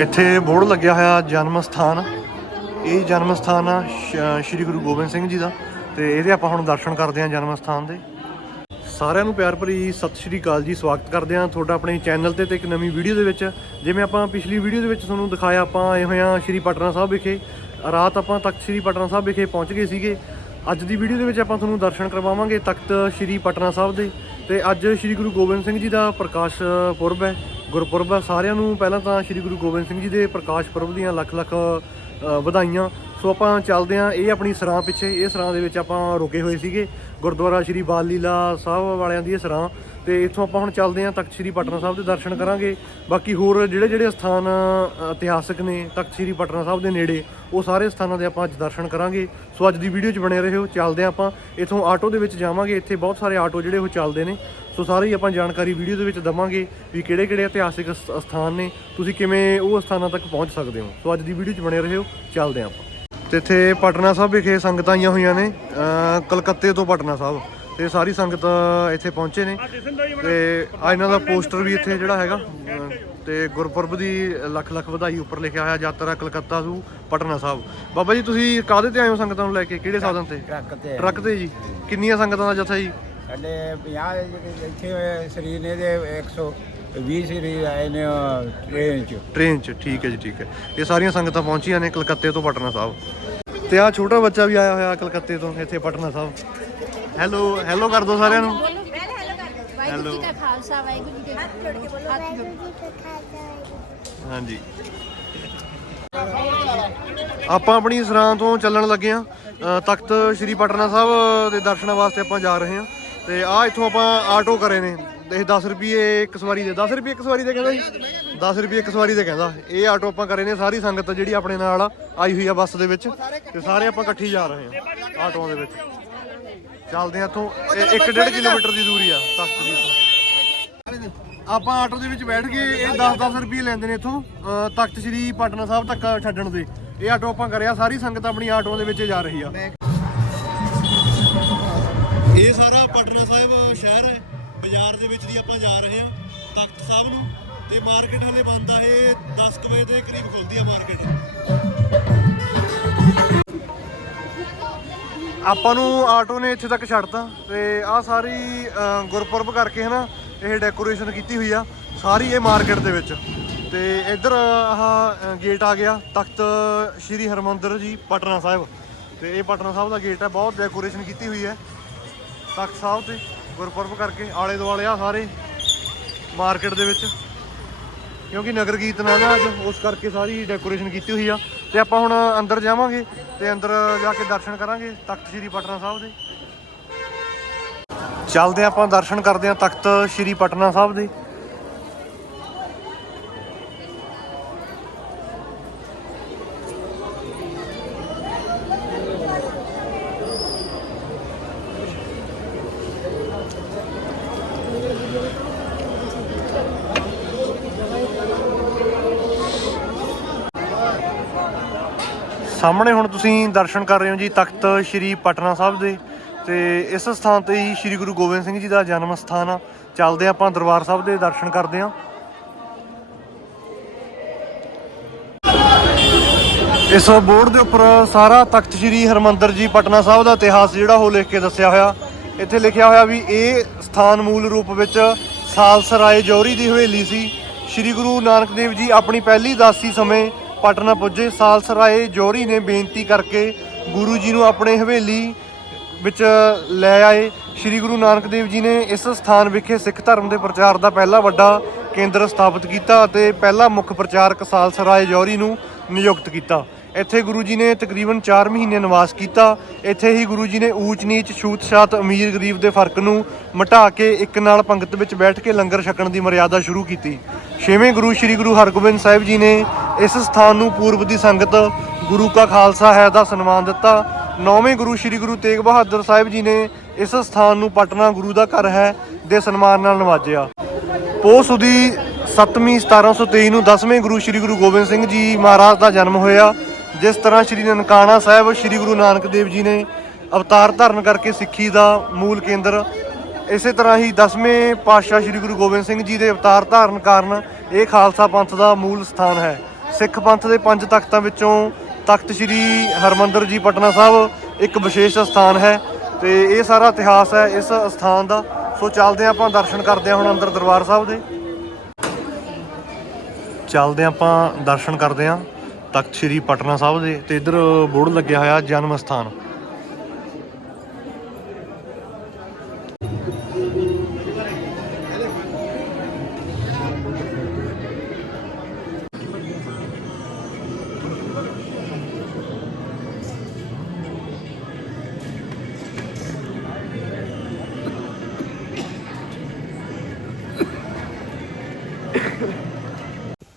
ਇੱਥੇ ਬੋਰਡ ਲੱਗਿਆ ਹੋਇਆ ਜਨਮ ਸਥਾਨ। ਇਹ ਜਨਮ ਸਥਾਨ ਆ ਸ਼੍ਰੀ ਗੁਰੂ ਗੋਬਿੰਦ ਸਿੰਘ ਜੀ ਦਾ। ਤੇ ਇਹਦੇ ਆਪਾਂ ਹੁਣ ਦਰਸ਼ਨ ਕਰਦੇ ਹਾਂ ਜਨਮ ਸਥਾਨ ਦੇ। ਸਾਰਿਆਂ ਨੂੰ ਪਿਆਰ ਭਰੀ ਸਤਿ ਸ਼੍ਰੀ ਅਕਾਲ ਜੀ, ਸਵਾਗਤ ਕਰਦੇ ਹਾਂ ਤੁਹਾਡਾ ਆਪਣੇ ਚੈਨਲ ਤੇ ਤੇ ਇੱਕ ਨਵੀਂ ਵੀਡੀਓ ਦੇ ਵਿੱਚ। ਜਿਵੇਂ ਆਪਾਂ ਪਿਛਲੀ ਵੀਡੀਓ ਦੇ ਵਿੱਚ ਤੁਹਾਨੂੰ ਦਿਖਾਇਆ, ਆਪਾਂ ਆਏ ਹੋਏ ਹਾਂ ਸ਼੍ਰੀ ਪਟਨਾ ਸਾਹਿਬ ਵਿਖੇ। ਰਾਤ ਆਪਾਂ ਤਖਤ ਸ਼੍ਰੀ ਪਟਨਾ ਸਾਹਿਬ ਵਿਖੇ ਪਹੁੰਚ ਗਏ ਸੀਗੇ। ਅੱਜ ਦੀ ਵੀਡੀਓ ਦੇ ਵਿੱਚ ਆਪਾਂ ਤੁਹਾਨੂੰ ਦਰਸ਼ਨ ਕਰਵਾਵਾਂਗੇ ਤਖਤ ਸ਼੍ਰੀ ਪਟਨਾ ਸਾਹਿਬ ਦੇ। ਤੇ ਅੱਜ ਸ਼੍ਰੀ ਗੁਰੂ ਗੋਬਿੰਦ ਸਿੰਘ ਜੀ ਦਾ ਪ੍ਰਕਾਸ਼ ਪੁਰਬ ਹੈ। ਗੁਰਪੁਰਬ ਹੈ। ਸਾਰਿਆਂ ਨੂੰ ਪਹਿਲਾਂ ਤਾਂ ਸ਼੍ਰੀ ਗੁਰੂ ਗੋਬਿੰਦ ਸਿੰਘ ਜੀ ਦੇ ਪ੍ਰਕਾਸ਼ ਪੁਰਬ ਦੀਆਂ ਲੱਖ ਲੱਖ ਵਧਾਈਆਂ। ਸੋ ਆਪਾਂ ਚੱਲਦੇ ਆਂ ਇਹ ਆਪਣੀ ਸਰਾਂ ਪਿੱਛੇ। ਇਹ ਸਰਾਂ ਦੇ ਵਿੱਚ ਆਪਾਂ ਰੁਕੇ ਹੋਏ ਸੀਗੇ। ਗੁਰਦੁਆਰਾ ਸ਼੍ਰੀ ਬਾਲ ਲੀਲਾ ਸਾਹਿਬ ਵਾਲਿਆਂ ਦੀ ਇਹ ਸਰਾਂ। ਤੇ ਇੱਥੋਂ ਆਪਾਂ ਹੁਣ ਚੱਲਦੇ ਹਾਂ ਤਖਤ ਸ਼੍ਰੀ ਪਟਨਾ ਸਾਹਿਬ ਦੇ ਦਰਸ਼ਨ ਕਰਾਂਗੇ। ਬਾਕੀ ਹੋਰ ਜਿਹੜੇ ਜਿਹੜੇ ਸਥਾਨ ਇਤਿਹਾਸਕ ਨੇ ਤਖਤ ਸ਼੍ਰੀ ਪਟਨਾ ਸਾਹਿਬ ਦੇ ਨੇੜੇ, ਉਹ ਸਾਰੇ ਸਥਾਨਾਂ ਦੇ ਆਪਾਂ ਅੱਜ ਦਰਸ਼ਨ ਕਰਾਂਗੇ। ਸੋ ਅੱਜ ਦੀ ਵੀਡੀਓ 'ਚ ਬਣੇ ਰਹੋ, ਚੱਲਦੇ ਹਾਂ ਆਪਾਂ। ਇੱਥੋਂ ਆਟੋ ਦੇ ਵਿੱਚ ਜਾਵਾਂਗੇ, ਇੱਥੇ ਬਹੁਤ ਸਾਰੇ ਆਟੋ ਜਿਹੜੇ ਉਹ ਚੱਲਦੇ ਨੇ। ਸੋ ਸਾਰੀ ਆਪਾਂ ਜਾਣਕਾਰੀ ਵੀਡੀਓ ਦੇ ਵਿੱਚ ਦਵਾਂਗੇ ਵੀ ਕਿਹੜੇ ਕਿਹੜੇ ਇਤਿਹਾਸਿਕ ਸਥਾਨ ਨੇ। ਤੁਸੀਂ ਕਿਵੇਂ ਉਹ ਸਥਾਨਾਂ ਤੱਕ ਪਹੁੰਚ ਸਕਦੇ ਹੋ। ਸੋ ਅੱਜ ਦੀ ਵੀਡੀਓ 'ਚ ਬਣੇ ਰਹੋ, ਚੱਲਦੇ ਹਾਂ ਆਪਾਂ। ਤੇ ਇੱਥੇ ਪਟਨਾ ਸਾਹਿਬ ਵਿਖੇ ਸੰਗਤਾਂ ਆਈਆਂ ਹੋਈਆਂ ਨੇ ਕਲਕੱਤੇ ਤੋਂ ਪਟਨਾ ਸਾਹਿਬ। ਤੇ ਸਾਰੀ ਸੰਗਤ ਇੱਥੇ ਪਹੁੰਚੇ ਨੇ। ਤੇ ਆ ਇਹਨਾਂ ਦਾ ਪੋਸਟਰ ਵੀ ਇੱਥੇ ਜਿਹੜਾ ਹੈਗਾ ਤੇ ਗੁਰਪੁਰਬ ਦੀ ਲੱਖ ਲੱਖ ਵਧਾਈ ਉੱਪਰ ਲਿਖਿਆ ਹੋਇਆ ਯਾਤਰਾ ਕਲਕੱਤਾ ਤੋਂ ਪਟਨਾ ਸਾਹਿਬ। ਬਾਬਾ ਜੀ ਤੁਸੀਂ ਕਾਹਦੇ ਤੇ ਆਏ ਹੋ ਸੰਗਤਾਂ ਨੂੰ ਲੈ ਕੇ? ਕਿਹੜੇ ਸਾਧਨ ਤੇ? ਟਰੱਕ ਤੇ ਜੀ। ਕਿੰਨੀਆਂ ਸੰਗਤਾਂ ਦਾ ਜਥਾ ਜੀ? ਸਾਡੇ 50 ਇੱਥੇ ਸਰੀਰ ਨੇ ਦੇ 120 ਸਰੀਰ ਆਏ ਨੇ ਟ੍ਰੇਨ ਚ। ਟ੍ਰੇਨ 'ਚ ਠੀਕ ਹੈ ਜੀ ਠੀਕ ਹੈ। ਇਹ ਸਾਰੀਆਂ ਸੰਗਤਾਂ ਪਹੁੰਚੀਆਂ ਨੇ ਕਲਕੱਤੇ ਤੋਂ ਪਟਨਾ ਸਾਹਿਬ। ਤੇ ਆ ਛੋਟਾ ਬੱਚਾ ਵੀ ਆਇਆ ਹੋਇਆ ਕਲਕੱਤੇ ਤੋਂ ਇੱਥੇ ਪਟਨਾ ਸਾਹਿਬ। ਹੈਲੋ ਹੈਲੋ ਕਰ ਦਿਓ ਸਾਰਿਆਂ ਨੂੰ। ਵਾਹਿਗੁਰੂ ਜੀ ਕਾ ਖਾਲਸਾ ਵਾਹਿਗੁਰੂ ਜੀ ਕੀ ਹੱਥ ਜੋੜ ਕੇ ਬੋਲੋ ਵਾਹਿਗੁਰੂ ਜੀ ਕਾ ਖਾਲਸਾ ਹਾਂਜੀ। ਆਪਾਂ ਆਪਣੀ ਸਰਾਂ ਤੋਂ ਚੱਲਣ ਲੱਗੇ ਆ ਤਖਤ ਸ੍ਰੀ ਪਟਨਾ ਸਾਹਿਬ ਦੇ ਦਰਸ਼ਨਾਂ ਵਾਸਤੇ ਆਪਾਂ ਜਾ ਰਹੇ ਹਾਂ। ਤੇ ਆ ਇੱਥੋਂ ਆਪਾਂ ਆਟੋ ਕਰੇ ਨੇ। ਇਹ 10 ਰੁਪਏ ਇੱਕ ਸਵਾਰੀ ਦੇ। 10 ਰੁਪਏ ਇੱਕ ਸਵਾਰੀ ਦੇ ਕਹਿੰਦਾ ਜੀ? 10 ਰੁਪਏ ਇੱਕ ਸਵਾਰੀ ਦੇ ਕਹਿੰਦਾ। ਇਹ ਆਟੋ ਆਪਾਂ ਕਰੇ ਨੇ। ਸਾਰੀ ਸੰਗਤ ਜਿਹੜੀ ਆਪਣੇ ਨਾਲ ਆ, ਆਈ ਹੋਈ ਆ ਬੱਸ ਦੇ ਵਿੱਚ। ਤੇ ਸਾਰੇ ਆਪਾਂ ਇਕੱਠੇ ਜਾ ਰਹੇ ਹਾਂ ਆਟੋਆਂ ਦੇ ਵਿੱਚ। ਚੱਲਦੇ ਆ ਇੱਥੋਂ। 1.5 ਕਿਲੋਮੀਟਰ ਦੀ ਦੂਰੀ ਆ ਤਖਤ ਦੀ ਤੋਂ। ਆਪਾਂ ਆਟੋ ਦੇ ਵਿੱਚ ਬੈਠ ਕੇ ਇਹ 10-10 ਰੁਪਏ ਲੈਂਦੇ ਨੇ ਇੱਥੋਂ ਤਖਤ ਸ੍ਰੀ ਪਟਨਾ ਸਾਹਿਬ ਤੱਕ ਛੱਡਣ ਦੇ। ਇਹ ਆਟੋ ਆਪਾਂ ਕਰਿਆ ਸਾਰੀ ਸੰਗਤ ਆਪਣੀ ਆਟੋਆਂ ਦੇ ਵਿੱਚ ਜਾ ਰਹੀ ਆ। ਇਹ ਸਾਰਾ ਪਟਨਾ ਸਾਹਿਬ ਸ਼ਹਿਰ ਹੈ ਬਾਜ਼ਾਰ ਦੇ ਵਿੱਚ ਦੀ ਆਪਾਂ ਜਾ ਰਹੇ ਹਾਂ ਤਖਤ ਸਾਹਿਬ ਨੂੰ ਤੇ ਮਾਰਕੀਟ ਹਲੇ ਬੰਦ ਆ ਇਹ 10 ਕੁ ਵਜੇ ਦੇ ਕਰੀਬ ਖੁੱਲਦੀ ਆ ਮਾਰਕੀਟ। ਆਪਾਂ ਨੂੰ ਆਟੋ ਨੇ ਇੱਥੇ ਤੱਕ ਛੱਡਤਾ ਤੇ ਆ ਸਾਰੀ ਗੁਰਪੁਰਬ ਕਰਕੇ ਹਨਾ ਇਹ ਡੈਕੋਰੇਸ਼ਨ ਕੀਤੀ ਹੋਈ ਆ ਸਾਰੀ ਇਹ ਮਾਰਕੀਟ ਦੇ ਵਿੱਚ। ਤੇ ਇੱਧਰ ਆਹ ਗੇਟ ਆ ਗਿਆ ਤਖਤ ਸ੍ਰੀ ਹਰਮੰਦਰ ਜੀ, ਪਟਨਾ ਸਾਹਿਬ। ਤੇ ਇਹ ਪਟਨਾ ਸਾਹਿਬ ਦਾ ਗੇਟ ਹੈ ਬਹੁਤ ਡੈਕੋਰੇਸ਼ਨ ਕੀਤੀ ਹੋਈ ਹੈ। ਤਖਤ ਸਾਹਿਬ ਤੇ ਗੁਰਪੁਰਬ ਕਰਕੇ ਆਲੇ ਦੁਆਲੇ ਆ ਸਾਰੇ ਮਾਰਕੀਟ ਦੇ ਵਿੱਚ। ਕਿਉਂਕਿ ਨਗਰ ਕੀਰਤਨ ਆ ਨਾ ਅੱਜ, ਉਸ ਕਰਕੇ ਸਾਰੀ ਡੈਕੋਰੇਸ਼ਨ ਕੀਤੀ ਹੋਈ ਆ। ਤੇ ਆਪਾਂ ਹੁਣ ਅੰਦਰ ਜਾਵਾਂਗੇ ਤੇ ਅੰਦਰ ਜਾ ਕੇ ਦਰਸ਼ਨ ਕਰਾਂਗੇ ਤਖਤ ਸ੍ਰੀ ਪਟਨਾ ਸਾਹਿਬ ਦੇ। ਚੱਲਦੇ ਹਾਂ ਆਪਾਂ ਦਰਸ਼ਨ ਕਰਦੇ ਹਾਂ ਤਖਤ ਸ੍ਰੀ ਪਟਨਾ ਸਾਹਿਬ ਦੇ। ਸਾਹਮਣੇ ਹੁਣ ਤੁਸੀਂ ਦਰਸ਼ਨ ਕਰ ਰਹੇ ਹੋ ਜੀ ਤਖਤ ਸ੍ਰੀ ਪਟਨਾ ਸਾਹਿਬ ਦੇ ਤੇ ਇਸ ਸਥਾਨ ਤੇ ਹੀ ਸ੍ਰੀ ਗੁਰੂ ਗੋਬਿੰਦ ਸਿੰਘ ਜੀ ਦਾ ਜਨਮ ਸਥਾਨ ਆ। ਚੱਲਦੇ ਆਪਾਂ ਦਰਬਾਰ ਸਾਹਿਬ ਦੇ ਦਰਸ਼ਨ ਕਰਦੇ ਹਾਂ। ਇਸ ਬੋਰਡ ਦੇ ਉੱਪਰ ਸਾਰਾ ਤਖਤ ਸ੍ਰੀ ਹਰਮੰਦਰ ਜੀ ਪਟਨਾ ਸਾਹਿਬ ਦਾ ਇਤਿਹਾਸ ਜਿਹੜਾ ਉਹ ਲਿਖ ਕੇ ਦੱਸਿਆ ਹੋਇਆ। ਇੱਥੇ ਲਿਖਿਆ ਹੋਇਆ ਵੀ ਇਹ ਸਥਾਨ ਮੂਲ ਰੂਪ ਵਿੱਚ ਸਾਲਸਰਾਏ ਜੌਹਰੀ ਦੀ ਹਵੇਲੀ ਸੀ। ਸ੍ਰੀ ਗੁਰੂ ਨਾਨਕ ਦੇਵ ਜੀ ਆਪਣੀ ਪਹਿਲੀ ਦਾਸੀ ਸਮੇਂ ਪਟਨਾ ਪੁੱਜੇ। ਸਾਲਸਰਾਏ ਜੌਹਰੀ ਨੇ ਬੇਨਤੀ ਕਰਕੇ ਗੁਰੂ ਜੀ ਨੂੰ ਆਪਣੇ ਹਵੇਲੀ ਵਿੱਚ ਲੈ ਆਏ। ਸ੍ਰੀ ਗੁਰੂ ਨਾਨਕ ਦੇਵ ਜੀ ਨੇ ਇਸ ਸਥਾਨ ਵਿਖੇ ਸਿੱਖ ਧਰਮ ਦੇ ਪ੍ਰਚਾਰ ਦਾ ਪਹਿਲਾ ਵੱਡਾ ਕੇਂਦਰ ਸਥਾਪਿਤ ਕੀਤਾ ਅਤੇ ਪਹਿਲਾ ਮੁੱਖ ਪ੍ਰਚਾਰਕ ਸਾਲਸਰਾਏ ਜੌਹਰੀ ਨੂੰ ਨਿਯੁਕਤ ਕੀਤਾ। ਇੱਥੇ ਗੁਰੂ ਜੀ ਨੇ ਤਕਰੀਬਨ 4 ਮਹੀਨੇ ਨਿਵਾਸ ਕੀਤਾ। ਇੱਥੇ ਹੀ ਗੁਰੂ ਜੀ ਨੇ ਊਚ ਨੀਚ ਛੂਤ ਛਾਤ ਅਮੀਰ ਗਰੀਬ ਦੇ ਫ਼ਰਕ ਨੂੰ ਮਿਟਾ ਕੇ ਇੱਕ ਨਾਲ ਪੰਗਤ ਵਿੱਚ ਬੈਠ ਕੇ ਲੰਗਰ ਛਕਣ ਦੀ ਮਰਿਆਦਾ ਸ਼ੁਰੂ ਕੀਤੀ। ਛੇਵੇਂ ਗੁਰੂ ਸ੍ਰੀ ਗੁਰੂ ਹਰਗੋਬਿੰਦ ਸਾਹਿਬ ਜੀ ਨੇ ਇਸ ਸਥਾਨ ਨੂੰ ਪੂਰਬ ਦੀ ਸੰਗਤ ਗੁਰੂ ਕਾ ਖਾਲਸਾ ਹੈ ਦਾ ਸਨਮਾਨ ਦਿੱਤਾ। ਨੌਵੇਂ ਗੁਰੂ ਸ੍ਰੀ ਗੁਰੂ ਤੇਗ ਬਹਾਦਰ ਸਾਹਿਬ ਜੀ ਨੇ ਇਸ ਸਥਾਨ ਨੂੰ ਪਟਨਾ ਗੁਰੂ ਦਾ ਘਰ ਹੈ ਦੇ ਸਨਮਾਨ ਨਾਲ ਨਵਾਜਿਆ। ਪੋਹ ਸੁਦੀ 7ਵੀਂ 1723 ਨੂੰ 10ਵੇਂ ਗੁਰੂ ਸ੍ਰੀ ਗੁਰੂ ਗੋਬਿੰਦ ਸਿੰਘ ਜੀ ਮਹਾਰਾਜ ਦਾ ਜਨਮ ਹੋਇਆ। ਜਿਸ ਤਰ੍ਹਾਂ ਸ੍ਰੀ ਨਨਕਾਣਾ ਸਾਹਿਬ, ਸ੍ਰੀ ਗੁਰੂ ਨਾਨਕ ਦੇਵ ਜੀ ਨੇ ਅਵਤਾਰ ਧਾਰਨ ਕਰਕੇ ਸਿੱਖੀ ਦਾ ਮੂਲ ਕੇਂਦਰ ਇਸੇ ਤਰ੍ਹਾਂ ਹੀ 10ਵੇਂ ਪਾਤਸ਼ਾਹ ਸ੍ਰੀ ਗੁਰੂ ਗੋਬਿੰਦ ਸਿੰਘ ਜੀ ਦੇ ਅਵਤਾਰ ਧਾਰਨ ਕਾਰਨ ਇਹ ਖਾਲਸਾ ਪੰਥ ਦਾ ਮੂਲ ਸਥਾਨ ਹੈ। ਸਿੱਖ ਪੰਥ ਦੇ ਪੰਜ ਤਖਤਾਂ ਵਿੱਚੋਂ ਤਖਤ ਸ੍ਰੀ ਹਰਮੰਦਰ ਜੀ ਪਟਨਾ ਸਾਹਿਬ ਇੱਕ ਵਿਸ਼ੇਸ਼ ਸਥਾਨ ਹੈ ਤੇ ਇਹ ਸਾਰਾ ਇਤਿਹਾਸ ਹੈ ਇਸ ਸਥਾਨ ਦਾ। ਸੋ ਚੱਲਦੇ ਹਾਂ ਆਪਾਂ, ਦਰਸ਼ਨ ਕਰਦੇ ਹਾਂ ਹੁਣ ਅੰਦਰ ਦਰਬਾਰ ਸਾਹਿਬ ਦੇ। ਚੱਲਦੇ ਹਾਂ ਆਪਾਂ, ਦਰਸ਼ਨ ਕਰਦੇ ਹਾਂ। ਤਖਤ ਸ੍ਰੀ ਪਟਨਾ ਸਾਹਿਬ ਦੇ ਤੇ ਇੱਧਰ ਬੋਰਡ ਲੱਗਿਆ ਹੋਇਆ ਜਨਮ ਸਥਾਨ।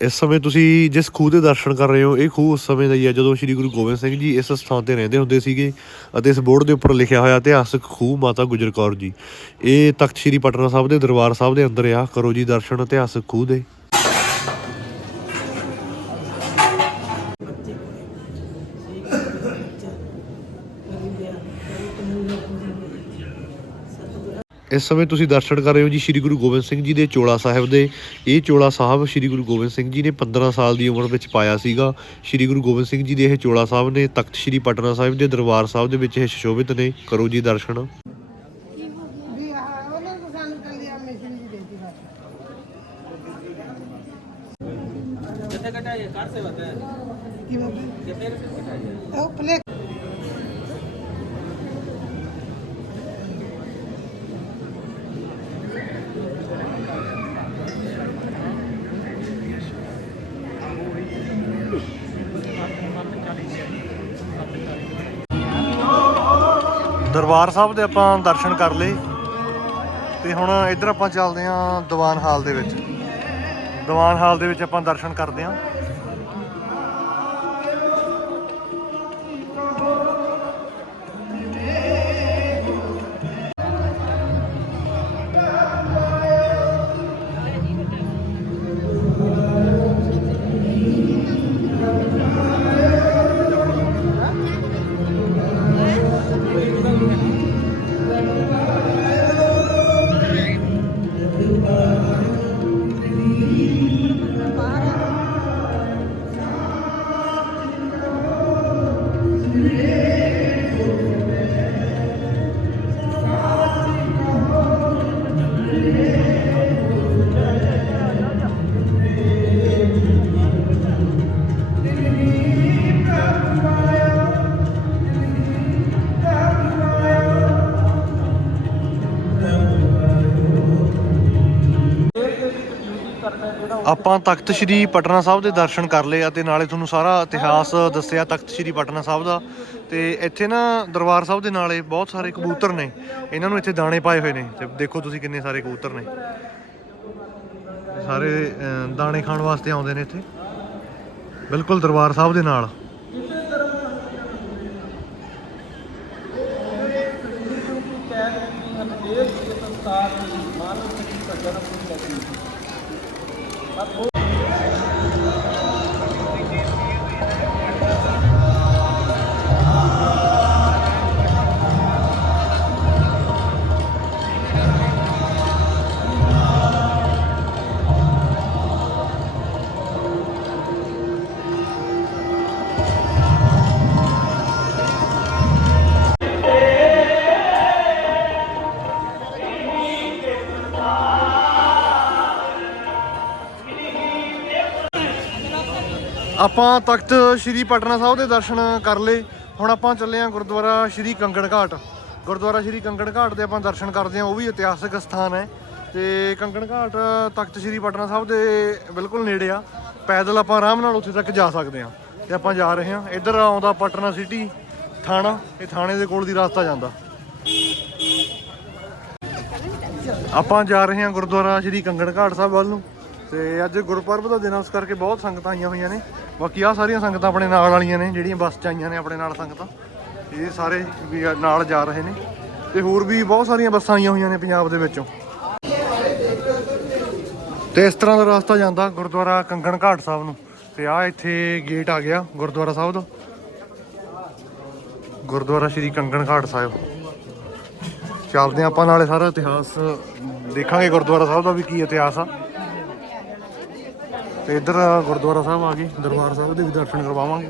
ਇਸ ਸਮੇਂ ਤੁਸੀਂ ਜਿਸ ਖੂਹ ਦੇ ਦਰਸ਼ਨ ਕਰ ਰਹੇ ਹੋ, ਇਹ ਖੂਹ ਉਸ ਸਮੇਂ ਦਾ ਹੀ ਹੈ ਜਦੋਂ ਸ੍ਰੀ ਗੁਰੂ ਗੋਬਿੰਦ ਸਿੰਘ ਜੀ ਇਸ ਸਥਾਨ ਤੇ ਰਹਿੰਦੇ ਹੁੰਦੇ ਸੀਗੇ ਅਤੇ ਇਸ ਬੋਰਡ ਦੇ ਉੱਪਰ ਲਿਖਿਆ ਹੋਇਆ ਇਤਿਹਾਸਕ ਖੂਹ ਮਾਤਾ ਗੁਜਰ ਕੌਰ ਜੀ। ਇਹ ਤਖਤ ਸ੍ਰੀ ਪਟਨਾ ਸਾਹਿਬ ਦੇ ਦਰਬਾਰ ਸਾਹਿਬ ਦੇ ਅੰਦਰ ਆ। ਕਰੋ ਜੀ ਦਰਸ਼ਨ ਇਤਿਹਾਸਕ ਖੂਹ ਦੇ। ਇਸ ਸਮੇਂ ਤੁਸੀਂ ਦਰਸ਼ਨ ਕਰ ਰਹੇ ਹੋ ਜੀ ਸ੍ਰੀ ਗੁਰੂ ਗੋਬਿੰਦ ਸਿੰਘ ਜੀ ਦੇ ਚੋਲਾ ਸਾਹਿਬ ਦੇ। ਇਹ ਚੋਲਾ ਸਾਹਿਬ ਸ੍ਰੀ ਗੁਰੂ ਗੋਬਿੰਦ ਸਿੰਘ ਜੀ ਨੇ 15 ਸਾਲ ਦੀ ਉਮਰ ਵਿੱਚ ਪਾਇਆ ਸੀਗਾ। ਸ੍ਰੀ ਗੁਰੂ ਗੋਬਿੰਦ ਸਿੰਘ ਜੀ ਦੇ ਇਹ ਚੋਲਾ ਸਾਹਿਬ ਨੇ ਤਖਤ ਸ੍ਰੀ ਪਟਨਾ ਸਾਹਿਬ ਦੇ ਦਰਬਾਰ ਸਾਹਿਬ ਦੇ ਵਿੱਚ ਇਹ ਸੁਸ਼ੋਭਿਤ ਨੇ। ਕਰੋ ਜੀ ਦਰਸ਼ਨ। ਵੀ ਆਹ ਉਹਨਾਂ ਨੂੰ ਸਾਨੂੰ ਕੱਲੀ ਆ ਮਿਸ਼ਨ ਜੀ ਦੇਤੀ ਬਸ ਕਿਵੇਂ? ਉਹ ਪਲੇ ਦਰਬਾਰ ਸਾਹਿਬ ਦੇ ਆਪਾਂ ਦਰਸ਼ਨ ਕਰ ਲਏ। ਤੇ ਹੁਣ ਇੱਧਰ ਆਪਾਂ ਚੱਲਦੇ ਆਂ ਦੀਵਾਨ ਹਾਲ ਦੇ ਵਿੱਚ। ਦੀਵਾਨ ਹਾਲ ਦੇ ਵਿੱਚ ਆਪਾਂ ਦਰਸ਼ਨ ਕਰਦੇ ਆਂ ਆਪਾਂ ਤਖਤ ਸ੍ਰੀ ਪਟਨਾ ਸਾਹਿਬ ਦੇ ਦਰਸ਼ਨ ਕਰ ਲਏ ਅਤੇ ਨਾਲੇ ਤੁਹਾਨੂੰ ਸਾਰਾ ਇਤਿਹਾਸ ਦੱਸਿਆ ਤਖਤ ਸ੍ਰੀ ਪਟਨਾ ਸਾਹਿਬ ਦਾ। ਤੇ ਇੱਥੇ ਨਾ ਦਰਬਾਰ ਸਾਹਿਬ ਦੇ ਨਾਲੇ ਬਹੁਤ ਸਾਰੇ ਕਬੂਤਰ ਨੇ। ਇਹਨਾਂ ਨੂੰ ਇੱਥੇ ਦਾਣੇ ਪਾਏ ਹੋਏ ਨੇ। ਤੇ ਦੇਖੋ ਤੁਸੀਂ ਕਿੰਨੇ ਸਾਰੇ ਕਬੂਤਰ ਨੇ। ਸਾਰੇ ਦਾਣੇ ਖਾਣ ਵਾਸਤੇ ਆਉਂਦੇ ਨੇ ਇੱਥੇ। ਬਿਲਕੁਲ ਦਰਬਾਰ ਸਾਹਿਬ ਦੇ ਨਾਲ। Bye. ਆਪਾਂ ਤਖਤ ਸ੍ਰੀ ਪਟਨਾ ਸਾਹਿਬ ਦੇ ਦਰਸ਼ਨ ਕਰ ਲਏ। ਹੁਣ ਆਪਾਂ ਚੱਲੇ ਹਾਂ ਗੁਰਦੁਆਰਾ ਸ੍ਰੀ ਕੰਗਣ ਘਾਟ। ਗੁਰਦੁਆਰਾ ਸ੍ਰੀ ਕੰਗਣ ਘਾਟ ਦੇ ਆਪਾਂ ਦਰਸ਼ਨ ਕਰਦੇ ਹਾਂ ਉਹ ਵੀ ਇਤਿਹਾਸਕ ਸਥਾਨ ਹੈ। ਤੇ ਕੰਗਣ ਘਾਟ, ਤਖਤ ਸ੍ਰੀ ਪਟਨਾ ਸਾਹਿਬ ਦੇ ਬਿਲਕੁਲ ਨੇੜੇ ਆ। ਪੈਦਲ ਆਪਾਂ ਆਰਾਮ ਨਾਲ ਉੱਥੇ ਤੱਕ ਜਾ ਸਕਦੇ ਹਾਂ ਤੇ ਆਪਾਂ ਜਾ ਰਹੇ ਹਾਂ ਇੱਧਰ ਆਉਂਦਾ ਪਟਨਾ ਸਿਟੀ ਥਾਣਾ, ਇਹ ਥਾਣੇ ਦੇ ਕੋਲ ਦੀ ਰਸਤਾ ਜਾਂਦਾ। ਆਪਾਂ ਜਾ ਰਹੇ ਹਾਂ ਗੁਰਦੁਆਰਾ ਸ਼੍ਰੀ ਕੰਗਣ ਘਾਟ ਸਾਹਿਬ ਵੱਲ ਨੂੰ। ਤੇ ਅੱਜ ਗੁਰਪੁਰਬ ਦਾ ਦਿਨ ਆ, ਉਸ ਕਰਕੇ ਬਹੁਤ ਸੰਗਤਾਂ ਆਈਆਂ ਹੋਈਆਂ ਨੇ। ਬਾਕੀ ਆ ਸਾਰੀਆਂ ਸੰਗਤਾਂ ਆਪਣੇ ਨਾਲ ਵਾਲੀਆਂ ਨੇ ਜਿਹੜੀਆਂ ਬੱਸ 'ਚ ਆਈਆਂ ਨੇ ਆਪਣੇ ਨਾਲ ਸੰਗਤਾਂ। ਇਹ ਸਾਰੇ ਵੀ ਨਾਲ ਜਾ ਰਹੇ ਨੇ। ਤੇ ਹੋਰ ਵੀ ਬਹੁਤ ਸਾਰੀਆਂ ਬੱਸਾਂ ਆਈਆਂ ਹੋਈਆਂ ਨੇ ਪੰਜਾਬ ਦੇ ਵਿੱਚੋਂ। ਤੇ ਇਸ ਤਰ੍ਹਾਂ ਦਾ ਰਸਤਾ ਜਾਂਦਾ ਗੁਰਦੁਆਰਾ ਕੰਗਣ ਘਾਟ ਸਾਹਿਬ ਨੂੰ। ਤੇ ਆ ਇੱਥੇ ਗੇਟ ਆ ਗਿਆ ਗੁਰਦੁਆਰਾ ਸਾਹਿਬ ਦਾ ਗੁਰਦੁਆਰਾ ਸ਼੍ਰੀ ਕੰਗਣ ਘਾਟ ਸਾਹਿਬ। ਚੱਲਦੇ ਹਾਂ ਆਪਾਂ ਨਾਲੇ ਸਾਰਾ ਇਤਿਹਾਸ ਦੇਖਾਂਗੇ ਗੁਰਦੁਆਰਾ ਸਾਹਿਬ ਦਾ ਵੀ ਕੀ ਇਤਿਹਾਸ ਆ। ਤੇ ਇੱਧਰ ਗੁਰਦੁਆਰਾ ਸਾਹਿਬ ਆ ਗਏ। ਦਰਬਾਰ ਸਾਹਿਬ ਦੇ ਵੀ ਦਰਸ਼ਨ ਕਰਵਾਵਾਂਗੇ।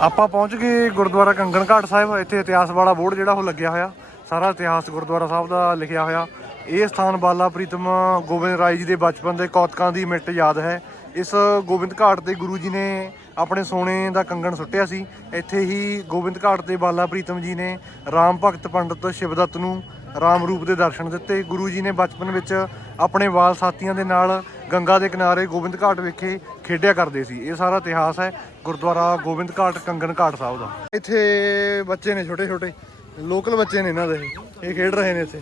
ਆਪਾਂ ਪਹੁੰਚ ਗਏ ਗੁਰਦੁਆਰਾ ਕੰਗਣ ਘਾਟ ਸਾਹਿਬ। ਇੱਥੇ ਇਤਿਹਾਸ ਵਾਲਾ ਬੋਰਡ ਜਿਹੜਾ ਉਹ ਲੱਗਿਆ ਹੋਇਆ। ਸਾਰਾ ਇਤਿਹਾਸ ਗੁਰਦੁਆਰਾ ਸਾਹਿਬ ਦਾ ਲਿਖਿਆ ਹੋਇਆ। ਇਹ ਸਥਾਨ ਬਾਲਾ ਪ੍ਰੀਤਮ ਗੋਬਿੰਦ ਰਾਏ ਜੀ ਦੇ ਬਚਪਨ ਦੇ ਕੌਤਕਾਂ ਦੀ ਮਿੱਟ ਯਾਦ ਹੈ। ਇਸ ਗੋਬਿੰਦ ਘਾਟ ਤੇ ਗੁਰੂ ਜੀ ਨੇ ਆਪਣੇ ਸੋਨੇ ਦਾ ਕੰਗਣ ਸੁੱਟਿਆ ਸੀ। ਇੱਥੇ ਹੀ ਗੋਬਿੰਦ ਘਾਟ ਤੇ ਬਾਲਾ ਪ੍ਰੀਤਮ ਜੀ ਨੇ ਰਾਮ ਭਗਤ ਪੰਡਤ ਸ਼ਿਵਦੱਤ ਨੂੰ ਰਾਮ ਰੂਪ ਦੇ ਦਰਸ਼ਨ ਦਿੱਤੇ। ਗੁਰੂ ਜੀ ਨੇ ਬਚਪਨ ਵਿੱਚ ਆਪਣੇ ਵਾਲ ਸਾਥੀਆਂ ਦੇ ਨਾਲ ਗੰਗਾ ਦੇ ਕਿਨਾਰੇ ਗੋਬਿੰਦ ਘਾਟ ਵਿਖੇ ਖੇਡਿਆ ਕਰਦੇ ਸੀ। ਇਹ ਸਾਰਾ ਇਤਿਹਾਸ ਹੈ ਗੁਰਦੁਆਰਾ ਗੋਬਿੰਦ ਘਾਟ ਕੰਗਣ ਘਾਟ ਸਾਹਿਬ ਦਾ। ਇੱਥੇ ਬੱਚੇ ਨੇ ਛੋਟੇ ਛੋਟੇ ਲੋਕਲ ਬੱਚੇ ਨੇ ਇਹਨਾਂ ਦੇ। ਇਹ ਖੇਡ ਰਹੇ ਨੇ ਇੱਥੇ।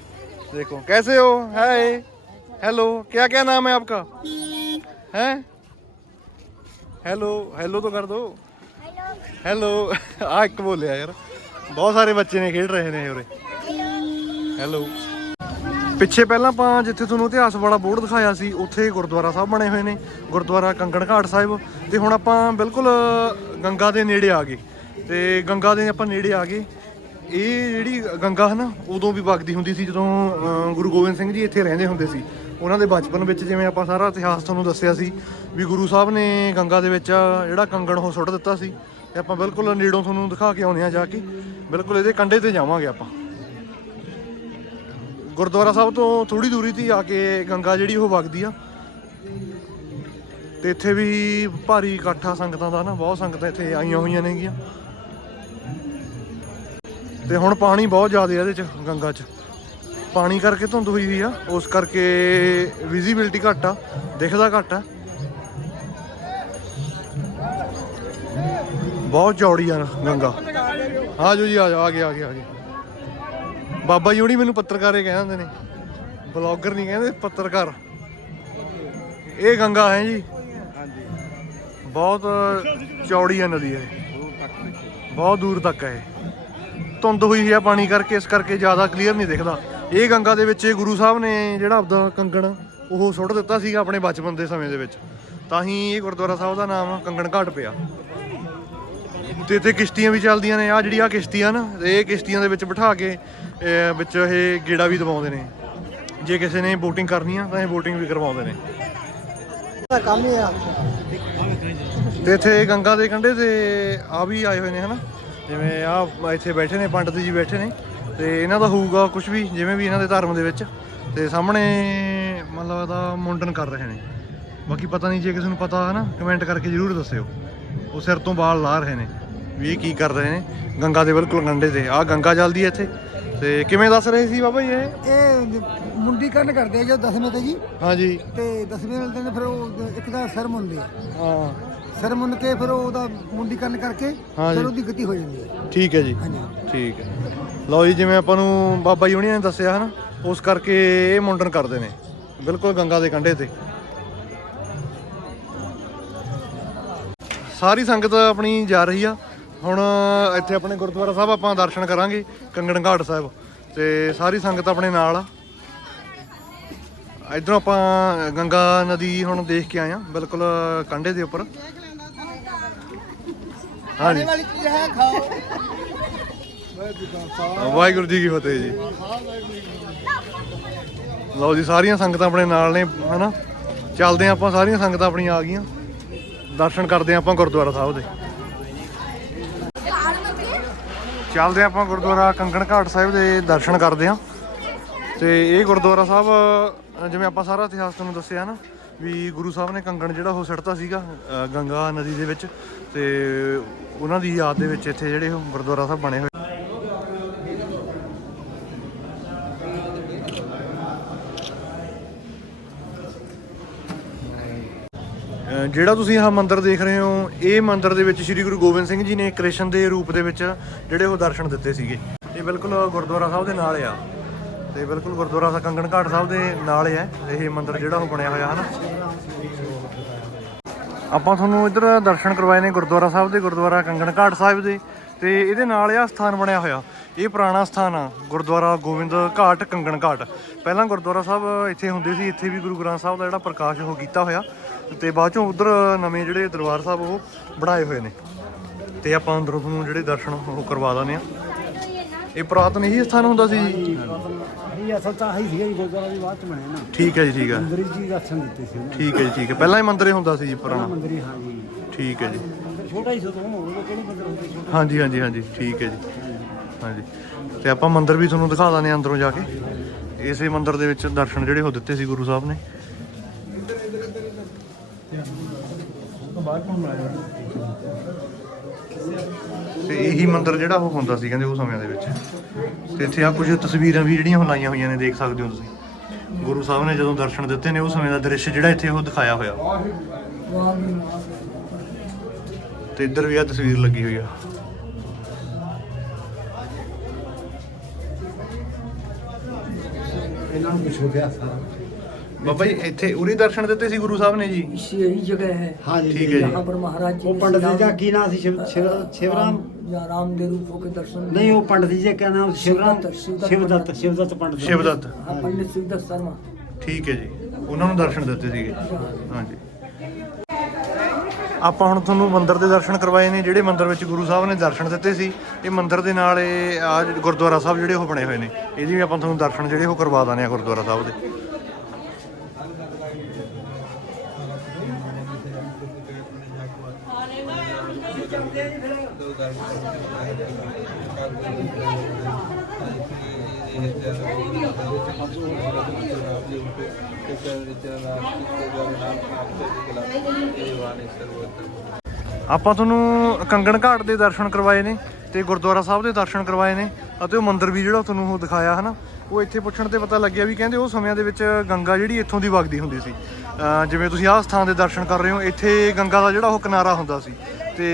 ਦੇਖੋ ਕੈਸੇ ਹੋ? ਹਾਏ ਹੈਲੋ ਕਿਆ ਕਿਆ ਨਾਮ ਹੈ ਆਪਕਾ? ਹੈ? ਹੈਲੋ ਹੈਲੋ ਤੋਂ ਕਰ ਦੋ। ਹੈਲੋ ਆ ਇੱਕ ਬੋਲਿਆ ਯਾਰ। ਬਹੁਤ ਸਾਰੇ ਬੱਚੇ ਨੇ ਖੇਡ ਰਹੇ ਨੇ ਉਰੇ। ਹੈਲੋ ਪਿੱਛੇ ਪਹਿਲਾਂ ਆਪਾਂ ਜਿੱਥੇ ਤੁਹਾਨੂੰ ਇਤਿਹਾਸ ਵਾਲਾ ਬੋਰਡ ਦਿਖਾਇਆ ਸੀ, ਉੱਥੇ ਗੁਰਦੁਆਰਾ ਸਾਹਿਬ ਬਣੇ ਹੋਏ ਨੇ, ਗੁਰਦੁਆਰਾ ਕੰਗਣ ਘਾਟ ਸਾਹਿਬ ਤੇ ਹੁਣ ਆਪਾਂ ਬਿਲਕੁਲ ਗੰਗਾ ਦੇ ਨੇੜੇ ਆ ਗਏ। ਤੇ ਗੰਗਾ ਦੇ ਆਪਾਂ ਨੇੜੇ ਆ ਗਏ। ਇਹ ਜਿਹੜੀ ਗੰਗਾ ਹੈ ਨਾ ਉਦੋਂ ਵੀ ਵਗਦੀ ਹੁੰਦੀ ਸੀ ਜਦੋਂ ਗੁਰੂ ਗੋਬਿੰਦ ਸਿੰਘ ਜੀ ਇੱਥੇ ਰਹਿੰਦੇ ਹੁੰਦੇ ਸੀ। ਉਹਨਾਂ ਦੇ ਬਚਪਨ ਵਿੱਚ ਜਿਵੇਂ ਆਪਾਂ ਸਾਰਾ ਇਤਿਹਾਸ ਤੁਹਾਨੂੰ ਦੱਸਿਆ ਸੀ ਵੀ ਗੁਰੂ ਸਾਹਿਬ ਨੇ ਗੰਗਾ ਦੇ ਵਿੱਚ ਜਿਹੜਾ ਕੰਗਣ ਉਹ ਸੁੱਟ ਦਿੱਤਾ ਸੀ। ਤੇ ਆਪਾਂ ਬਿਲਕੁਲ ਨੇੜੋਂ ਤੁਹਾਨੂੰ ਦਿਖਾ ਕੇ ਆਉਂਦੇ ਆ ਜਾ ਕੇ। ਬਿਲਕੁਲ ਇਹਦੇ ਕੰਢੇ ਤੇ ਜਾਵਾਂਗੇ ਆਪਾਂ। ਗੁਰਦੁਆਰਾ ਸਾਹਿਬ ਤੋਂ ਥੋੜੀ ਦੂਰੀ ਤੇ ਆ ਕੇ ਗੰਗਾ ਜਿਹੜੀ ਉਹ ਵਗਦੀ ਆ। ਤੇ ਇੱਥੇ ਵੀ ਭਾਰੀ ਇਕੱਠਾ ਸੰਗਤਾਂ ਦਾ ਨਾ, ਬਹੁਤ ਸੰਗਤਾਂ ਇੱਥੇ ਆਈਆਂ ਹੋਈਆਂ ਨੇਗੀਆਂ। ਤੇ ਹੁਣ ਪਾਣੀ ਬਹੁਤ ਜ਼ਿਆਦਾ ਇਹਦੇ ਚ, ਗੰਗਾ ਚ। ਪਾਣੀ ਕਰਕੇ ਧੁੰਦ ਹੋਈ ਹੋਈ ਆ, ਉਸ ਕਰਕੇ ਵਿਜ਼ਿਬਿਲਟੀ ਘੱਟ ਆ, ਦਿਖਦਾ ਘੱਟ ਆ। ਬਹੁਤ ਚੌੜੀ ਆ ਗੰਗਾ। ਆ ਜਾਓ ਜੀ, ਆ ਜਾਓ, ਆ ਗਏ ਆ ਗਏ ਆ ਗਏ। ਬਾਬਾ ਜੀ ਹੁਣੀ ਮੈਨੂੰ ਪੱਤਰਕਾਰੇ ਕਹਿੰਦੇ ਨੇ। ਬਲੌਗਰ ਨਹੀਂ ਕਹਿੰਦੇ ਪੱਤਰਕਾਰ। ਇਹ ਗੰਗਾ ਹੈ ਜੀ। ਬਹੁਤ ਚੌੜੀ ਆ ਨਦੀ ਹੈ। ਬਹੁਤ ਦੂਰ ਤੱਕ ਹੈ। ਧੁੰਦ ਹੋਈ ਹੈ ਪਾਣੀ ਕਰਕੇ ਇਸ ਕਰਕੇ ਜ਼ਿਆਦਾ ਕਲੀਅਰ ਨਹੀਂ ਦਿਖਦਾ। ਇਹ ਗੰਗਾ ਦੇ ਵਿੱਚ ਇਹ ਗੁਰੂ ਸਾਹਿਬ ਨੇ ਜਿਹੜਾ ਆਪਦਾ ਕੰਗਣ ਉਹ ਸੁੱਟ ਦਿੱਤਾ ਸੀਗਾ ਆਪਣੇ ਬਚਪਨ ਦੇ ਸਮੇਂ ਦੇ ਵਿੱਚ। ਤਾਂ ਹੀ ਇਹ ਗੁਰਦੁਆਰਾ ਸਾਹਿਬ ਦਾ ਨਾਮ ਕੰਗਣ ਘਾਟ ਪਿਆ। ਤੇ ਇੱਥੇ ਕਿਸ਼ਤੀਆਂ ਵੀ ਚੱਲਦੀਆਂ ਨੇ। ਆ ਜਿਹੜੀ ਆ ਕਿਸ਼ਤੀ ਆ ਨਾ ਇਹ ਕਿਸ਼ਤੀਆਂ ਦੇ ਵਿੱਚ ਬਿਠਾ ਕੇ ਵਿੱਚ ਇਹ ਗੇੜਾ ਵੀ ਦਵਾਉਂਦੇ ਨੇ। ਜੇ ਕਿਸੇ ਨੇ ਬੋਟਿੰਗ ਕਰਨੀ ਆ ਤਾਂ ਇਹ ਬੋਟਿੰਗ ਵੀ ਕਰਵਾਉਂਦੇ ਨੇ। ਕੰਮ ਹੀ ਆ। ਤੇ ਇੱਥੇ ਗੰਗਾ ਦੇ ਕੰਢੇ ਤੇ ਆ ਵੀ ਆਏ ਹੋਏ ਨੇ ਹਨਾ? ਜਿਵੇਂ ਆ ਇੱਥੇ ਬੈਠੇ ਨੇ ਪੰਡਤ ਜੀ ਬੈਠੇ ਨੇ। ਤੇ ਇਹਨਾਂ ਦਾ ਹੋਊਗਾ ਕੁਝ ਵੀ ਜਿਵੇਂ ਵੀ ਇਹਨਾਂ ਦੇ ਧਰਮ ਦੇ ਵਿੱਚ। ਤੇ ਸਾਹਮਣੇ ਮਤਲਬ ਇਹਦਾ ਮੁੰਡਨ ਕਰ ਰਹੇ ਨੇ। ਬਾਕੀ ਪਤਾ ਨਹੀਂ ਜੇ ਕਿਸੇ ਨੂੰ ਪਤਾ ਹੈ ਨਾ ਕਮੈਂਟ ਕਰਕੇ ਜਰੂਰ ਦੱਸਿਓ। ਉਹ ਸਿਰ ਤੋਂ ਵਾਲ ਲਾ ਰਹੇ ਨੇ। ਵੀ ਇਹ ਕੀ ਕਰ ਰਹੇ ਨੇ? ਗੰਗਾ ਦੇ ਬਿਲਕੁਲ ਕੰਢੇ ਤੇ। ਆ ਗੰਗਾ ਚੱਲਦੀ ਹੈ ਇੱਥੇ। ਤੇ ਕਿਵੇਂ ਦੱਸ ਰਹੇ ਸੀ ਬਾਬਾ ਜੀ ਇਹ? ਇਹ ਮੁੰਡੀ ਕਰਨ ਕਰਦੇ ਆ ਜੋ ਦਸਵੇਂ ਤੇ ਜੀ। ਹਾਂਜੀ। ਤੇ ਦਸਵੇਂ ਵਾਲੇ ਦਿਨ ਫਿਰ ਉਹ ਇੱਕ ਦਾ ਸਰ ਮੁੰਨਦੇ ਆ ਹਾਂ। ਸਰ ਮੁੰਨ ਕੇ ਫਿਰ ਉਹਦਾ ਮੁੰਡੀ ਕਰਨ ਕਰਕੇ ਹਾਂ ਜੀ। ਫਿਰ ਉਹਦੀ ਗਤੀ ਹੋ ਜਾਂਦੀ ਹੈ। ਠੀਕ ਹੈ ਜੀ। ਹਾਂਜੀ। ਠੀਕ ਹੈ। ਲਓ ਜੀ ਜਿਵੇਂ ਆਪਾਂ ਨੂੰ ਬਾਬਾ ਜੀ ਹੁਣੀਆਂ ਨੇ ਦੱਸਿਆ ਹਨ ਉਸ ਕਰਕੇ ਇਹ ਮੁੰਡਨ ਕਰਦੇ ਨੇ। ਬਿਲਕੁਲ ਗੰਗਾ ਦੇ ਕੰਢੇ ਤੇ। ਸਾਰੀ ਸੰਗਤ ਆਪਣੀ ਜਾ ਰਹੀ ਆ। ਹੁਣ ਇੱਥੇ ਆਪਣੇ ਗੁਰਦੁਆਰਾ ਸਾਹਿਬ ਆਪਾਂ ਦਰਸ਼ਨ ਕਰਾਂਗੇ, ਕੰਗਣ ਘਾਟ ਸਾਹਿਬ। ਤੇ ਸਾਰੀ ਸੰਗਤ ਆਪਣੇ ਨਾਲ ਆ। ਇਧਰੋਂ ਆਪਾਂ ਗੰਗਾ ਨਦੀ ਹੁਣ ਦੇਖ ਕੇ ਆਏ ਆ, ਬਿਲਕੁਲ ਕੰਢੇ ਦੇ ਉੱਪਰ। ਹਾਂਜੀ। ਵਾਹਿਗੁਰੂ ਜੀ ਕੀ ਫਤਿਹ ਜੀ। ਲਓ ਜੀ, ਸਾਰੀਆਂ ਸੰਗਤਾਂ ਆਪਣੇ ਨਾਲ ਨੇ, ਹਨਾ? ਚੱਲਦੇ ਹਾਂ ਆਪਾਂ, ਸਾਰੀਆਂ ਸੰਗਤਾਂ ਆਪਣੀਆਂ ਆ ਗਈਆਂ। ਦਰਸ਼ਨ ਕਰਦੇ ਹਾਂ ਆਪਾਂ ਗੁਰਦੁਆਰਾ ਸਾਹਿਬ ਦੇ। ਚੱਲਦੇ ਹਾਂ ਆਪਾਂ ਗੁਰਦੁਆਰਾ ਕੰਗਣ ਘਾਟ ਸਾਹਿਬ ਦੇ ਦਰਸ਼ਨ ਕਰਦੇ ਹਾਂ। ਤੇ ਇਹ ਗੁਰਦੁਆਰਾ ਸਾਹਿਬ ਜਿਵੇਂ ਆਪਾਂ ਸਾਰਾ ਇਤਿਹਾਸ ਤੁਹਾਨੂੰ ਦੱਸਿਆ ਨਾ, ਵੀ ਗੁਰੂ ਸਾਹਿਬ ਨੇ ਕੰਗਣ ਜਿਹੜਾ ਉਹ ਸਿੱਟਤਾ ਸੀਗਾ ਗੰਗਾ ਨਦੀ ਦੇ ਵਿੱਚ ਤੇ ਉਹਨਾਂ ਦੀ ਯਾਦ ਦੇ ਵਿੱਚ ਇੱਥੇ ਜਿਹੜੇ ਉਹ ਗੁਰਦੁਆਰਾ ਸਾਹਿਬ ਬਣੇ ਹੋਏ। ਜਿਹੜਾ ਤੁਸੀਂ ਆਹ ਮੰਦਿਰ ਦੇਖ ਰਹੇ ਹੋ, ਇਹ ਮੰਦਿਰ ਦੇ ਵਿੱਚ ਸ੍ਰੀ ਗੁਰੂ ਗੋਬਿੰਦ ਸਿੰਘ ਜੀ ਨੇ ਕ੍ਰਿਸ਼ਨ ਦੇ ਰੂਪ ਦੇ ਵਿੱਚ ਜਿਹੜੇ ਉਹ ਦਰਸ਼ਨ ਦਿੱਤੇ ਸੀਗੇ। ਇਹ ਬਿਲਕੁਲ ਗੁਰਦੁਆਰਾ ਸਾਹਿਬ ਦੇ ਨਾਲ ਆ। ਤੇ ਬਿਲਕੁਲ ਗੁਰਦੁਆਰਾ ਸਾਹਿਬ ਕੰਗਣ ਘਾਟ ਸਾਹਿਬ ਦੇ ਨਾਲ ਹੈ ਇਹ ਮੰਦਿਰ ਜਿਹੜਾ ਉਹ ਬਣਿਆ ਹੋਇਆ ਹਨਾ। ਆਪਾਂ ਤੁਹਾਨੂੰ ਇੱਧਰ ਦਰਸ਼ਨ ਕਰਵਾਏ ਨੇ ਗੁਰਦੁਆਰਾ ਸਾਹਿਬ ਦੇ, ਗੁਰਦੁਆਰਾ ਕੰਗਣ ਘਾਟ ਸਾਹਿਬ ਦੇ। ਤੇ ਇਹਦੇ ਨਾਲ ਆ ਸਥਾਨ ਬਣਿਆ ਹੋਇਆ। ਇਹ ਪੁਰਾਣਾ ਸਥਾਨ ਆ, ਗੁਰਦੁਆਰਾ ਗੋਬਿੰਦ ਘਾਟ, ਕੰਗਣ ਘਾਟ। ਪਹਿਲਾਂ ਗੁਰਦੁਆਰਾ ਸਾਹਿਬ ਇੱਥੇ ਹੁੰਦੇ ਸੀ, ਇੱਥੇ ਵੀ ਗੁਰੂ ਗ੍ਰੰਥ ਸਾਹਿਬ ਦਾ ਜਿਹੜਾ ਪ੍ਰਕਾਸ਼ ਉਹ ਕੀਤਾ ਹੋਇਆ। ਤੇ ਬਾਅਦ ਚੋਂ ਉਧਰ ਨਵੇਂ ਜਿਹੜੇ ਦਰਬਾਰ ਸਾਹਿਬ ਉਹ ਬਣਾਏ ਹੋਏ ਨੇ। ਤੇ ਆਪਾਂ ਅੰਦਰੋਂ ਤੁਹਾਨੂੰ ਜਿਹੜੇ ਦਰਸ਼ਨ ਉਹ ਕਰਵਾ ਦਾਂਗੇ ਆ। ਇਹ ਪੁਰਾਤਨ ਇਹੀ ਸਥਾਨ ਹੁੰਦਾ ਸੀ? ਜੀ ਇਹ ਅਸਲ ਤਾਂ ਆਹੀ ਸੀਗਾ ਜੀ ਗੁਰਦੁਆਰਾ ਦੀ ਬਾਅਦ ਚ ਬਣਿਆ ਨਾ। ਠੀਕ ਹੈ ਜੀ ਠੀਕ ਹੈ। ਅੰਦਰ ਜੀ ਦਰਸ਼ਨ ਦਿੱਤੇ ਸੀ ਉਹਨਾਂ ਠੀਕ ਹੈ ਜੀ ਠੀਕ ਹੈ। ਪਹਿਲਾਂ ਹੀ ਮੰਦਿਰ ਹੀ ਹੁੰਦਾ ਸੀ ਜੀ ਪੁਰਾਣਾ। ਮੰਦਰ ਹੀ ਹਾਂ ਜੀ। ਠੀਕ ਹੈ ਜੀ। ਮੰਦਰ ਛੋਟਾ ਹੀ ਸੀ ਉਦੋਂ ਉਹ ਕਿਹੜੇ ਮੰਦਰ ਹੁੰਦੇ ਛੋਟੇ ਹਾਂਜੀ ਹਾਂਜੀ ਹਾਂਜੀ। ਠੀਕ ਹੈ ਜੀ। ਹਾਂਜੀ। ਤੇ ਆਪਾਂ ਮੰਦਿਰ ਵੀ ਤੁਹਾਨੂੰ ਦਿਖਾ ਦਾਂਗੇ ਅੰਦਰੋਂ ਜਾ ਕੇ। ਇਸੇ ਮੰਦਿਰ ਦੇ ਵਿੱਚ ਦਰਸ਼ਨ ਜਿਹੜੇ ਉਹ ਦਿੱਤੇ ਸੀ ਗੁਰੂ ਸਾਹਿਬ ਨੇ। ਤੇ ਇਹੀ ਮੰਦਿਰ ਜਿਹੜਾ ਉਹ ਹੁੰਦਾ ਸੀ ਕਹਿੰਦੇ ਉਹ ਸਮਿਆਂ ਦੇ ਵਿੱਚ। ਤੇ ਇੱਥੇ ਆ ਕੁਝ ਤਸਵੀਰਾਂ ਵੀ ਜਿਹੜੀਆਂ ਉਹ ਲਾਈਆਂ ਹੋਈਆਂ ਨੇ ਦੇਖ ਸਕਦੇ ਹੋ ਤੁਸੀਂ। ਗੁਰੂ ਸਾਹਿਬ ਨੇ ਜਦੋਂ ਦਰਸ਼ਨ ਦਿੱਤੇ ਨੇ ਉਹ ਸਮੇਂ ਦਾ ਦ੍ਰਿਸ਼ ਜਿਹੜਾ ਇੱਥੇ ਉਹ ਦਿਖਾਇਆ ਹੋਇਆ। ਤੇ ਇੱਧਰ ਵੀ ਆ ਤਸਵੀਰ ਲੱਗੀ ਹੋਈ ਆ। ਇਹਨਾਂ ਨੂੰ ਕੁਝ ਹੋ ਗਿਆ ਸਾਰਾ। ਬਾਬਾ ਜੀ ਇੱਥੇ ਉਰੇ ਦਰਸ਼ਨ ਦਿੱਤੇ ਸੀ ਗੁਰੂ ਸਾਹਿਬ ਨੇ ਜੀ? इसी यही जगह है हाँ जी ठीक है जी। यहाँ पर महाराज जी वो ने पंडित जी शिवराम- का की नाम से शिव शिव- शिवराम राम- या राम के रूपों के दर्शन नहीं वो पंडित जी का नाम शिवराम शिवदत्त- शिवदत्त शिवदत्त ਠੀਕ ਹੈ ਜੀ। ਉਹਨਾਂ ਨੂੰ ਦਰਸ਼ਨ ਦਿੱਤੇ ਸੀਗੇ। ਹਾਂਜੀ। ਆਪਾਂ ਹੁਣ ਤੁਹਾਨੂੰ ਮੰਦਿਰ ਦੇ ਦਰਸ਼ਨ ਕਰਵਾਏ ਨੇ ਜਿਹੜੇ ਮੰਦਿਰ ਵਿੱਚ ਗੁਰੂ ਸਾਹਿਬ ਨੇ ਦਰਸ਼ਨ ਦਿੱਤੇ ਸੀ ਇਹ ਮੰਦਿਰ ਦੇ ਨਾਲ ਇਹ ਆ ਗੁਰਦੁਆਰਾ ਸਾਹਿਬ ਜਿਹੜੇ ਉਹ ਬਣੇ ਹੋਏ ਨੇ। ਇਹਦੀ ਵੀ ਆਪਾਂ ਤੁਹਾਨੂੰ ਦਰਸ਼ਨ ਜਿਹੜੇ ਉਹ ਕਰਵਾ ਦਾਨੇ ਆ ਗੁਰਦੁਆਰਾ ਸਾਹਿਬ ਦੇ। ਆਪਾਂ ਤੁਹਾਨੂੰ ਕੰਗਣ ਘਾਟ ਦੇ ਦਰਸ਼ਨ ਕਰਵਾਏ ਨੇ ਤੇ ਗੁਰਦੁਆਰਾ ਸਾਹਿਬ ਦੇ ਦਰਸ਼ਨ ਕਰਵਾਏ ਨੇ ਅਤੇ ਉਹ ਮੰਦਿਰ ਵੀ ਜਿਹੜਾ ਤੁਹਾਨੂੰ ਉਹ ਦਿਖਾਇਆ ਹਨਾ, ਉਹ ਇੱਥੇ ਪੁੱਛਣ ਤੇ ਪਤਾ ਲੱਗਿਆ ਵੀ ਕਹਿੰਦੇ ਉਹ ਸਮਿਆਂ ਦੇ ਵਿੱਚ ਗੰਗਾ ਜਿਹੜੀ ਇੱਥੋਂ ਦੀ ਵਗਦੀ ਹੁੰਦੀ ਸੀ। ਅਹ ਜਿਵੇਂ ਤੁਸੀਂ ਆਹ ਸਥਾਨ ਦੇ ਦਰਸ਼ਨ ਕਰ ਰਹੇ ਹੋ, ਇੱਥੇ ਗੰਗਾ ਦਾ ਜਿਹੜਾ ਉਹ ਕਿਨਾਰਾ ਹੁੰਦਾ ਸੀ। ਤੇ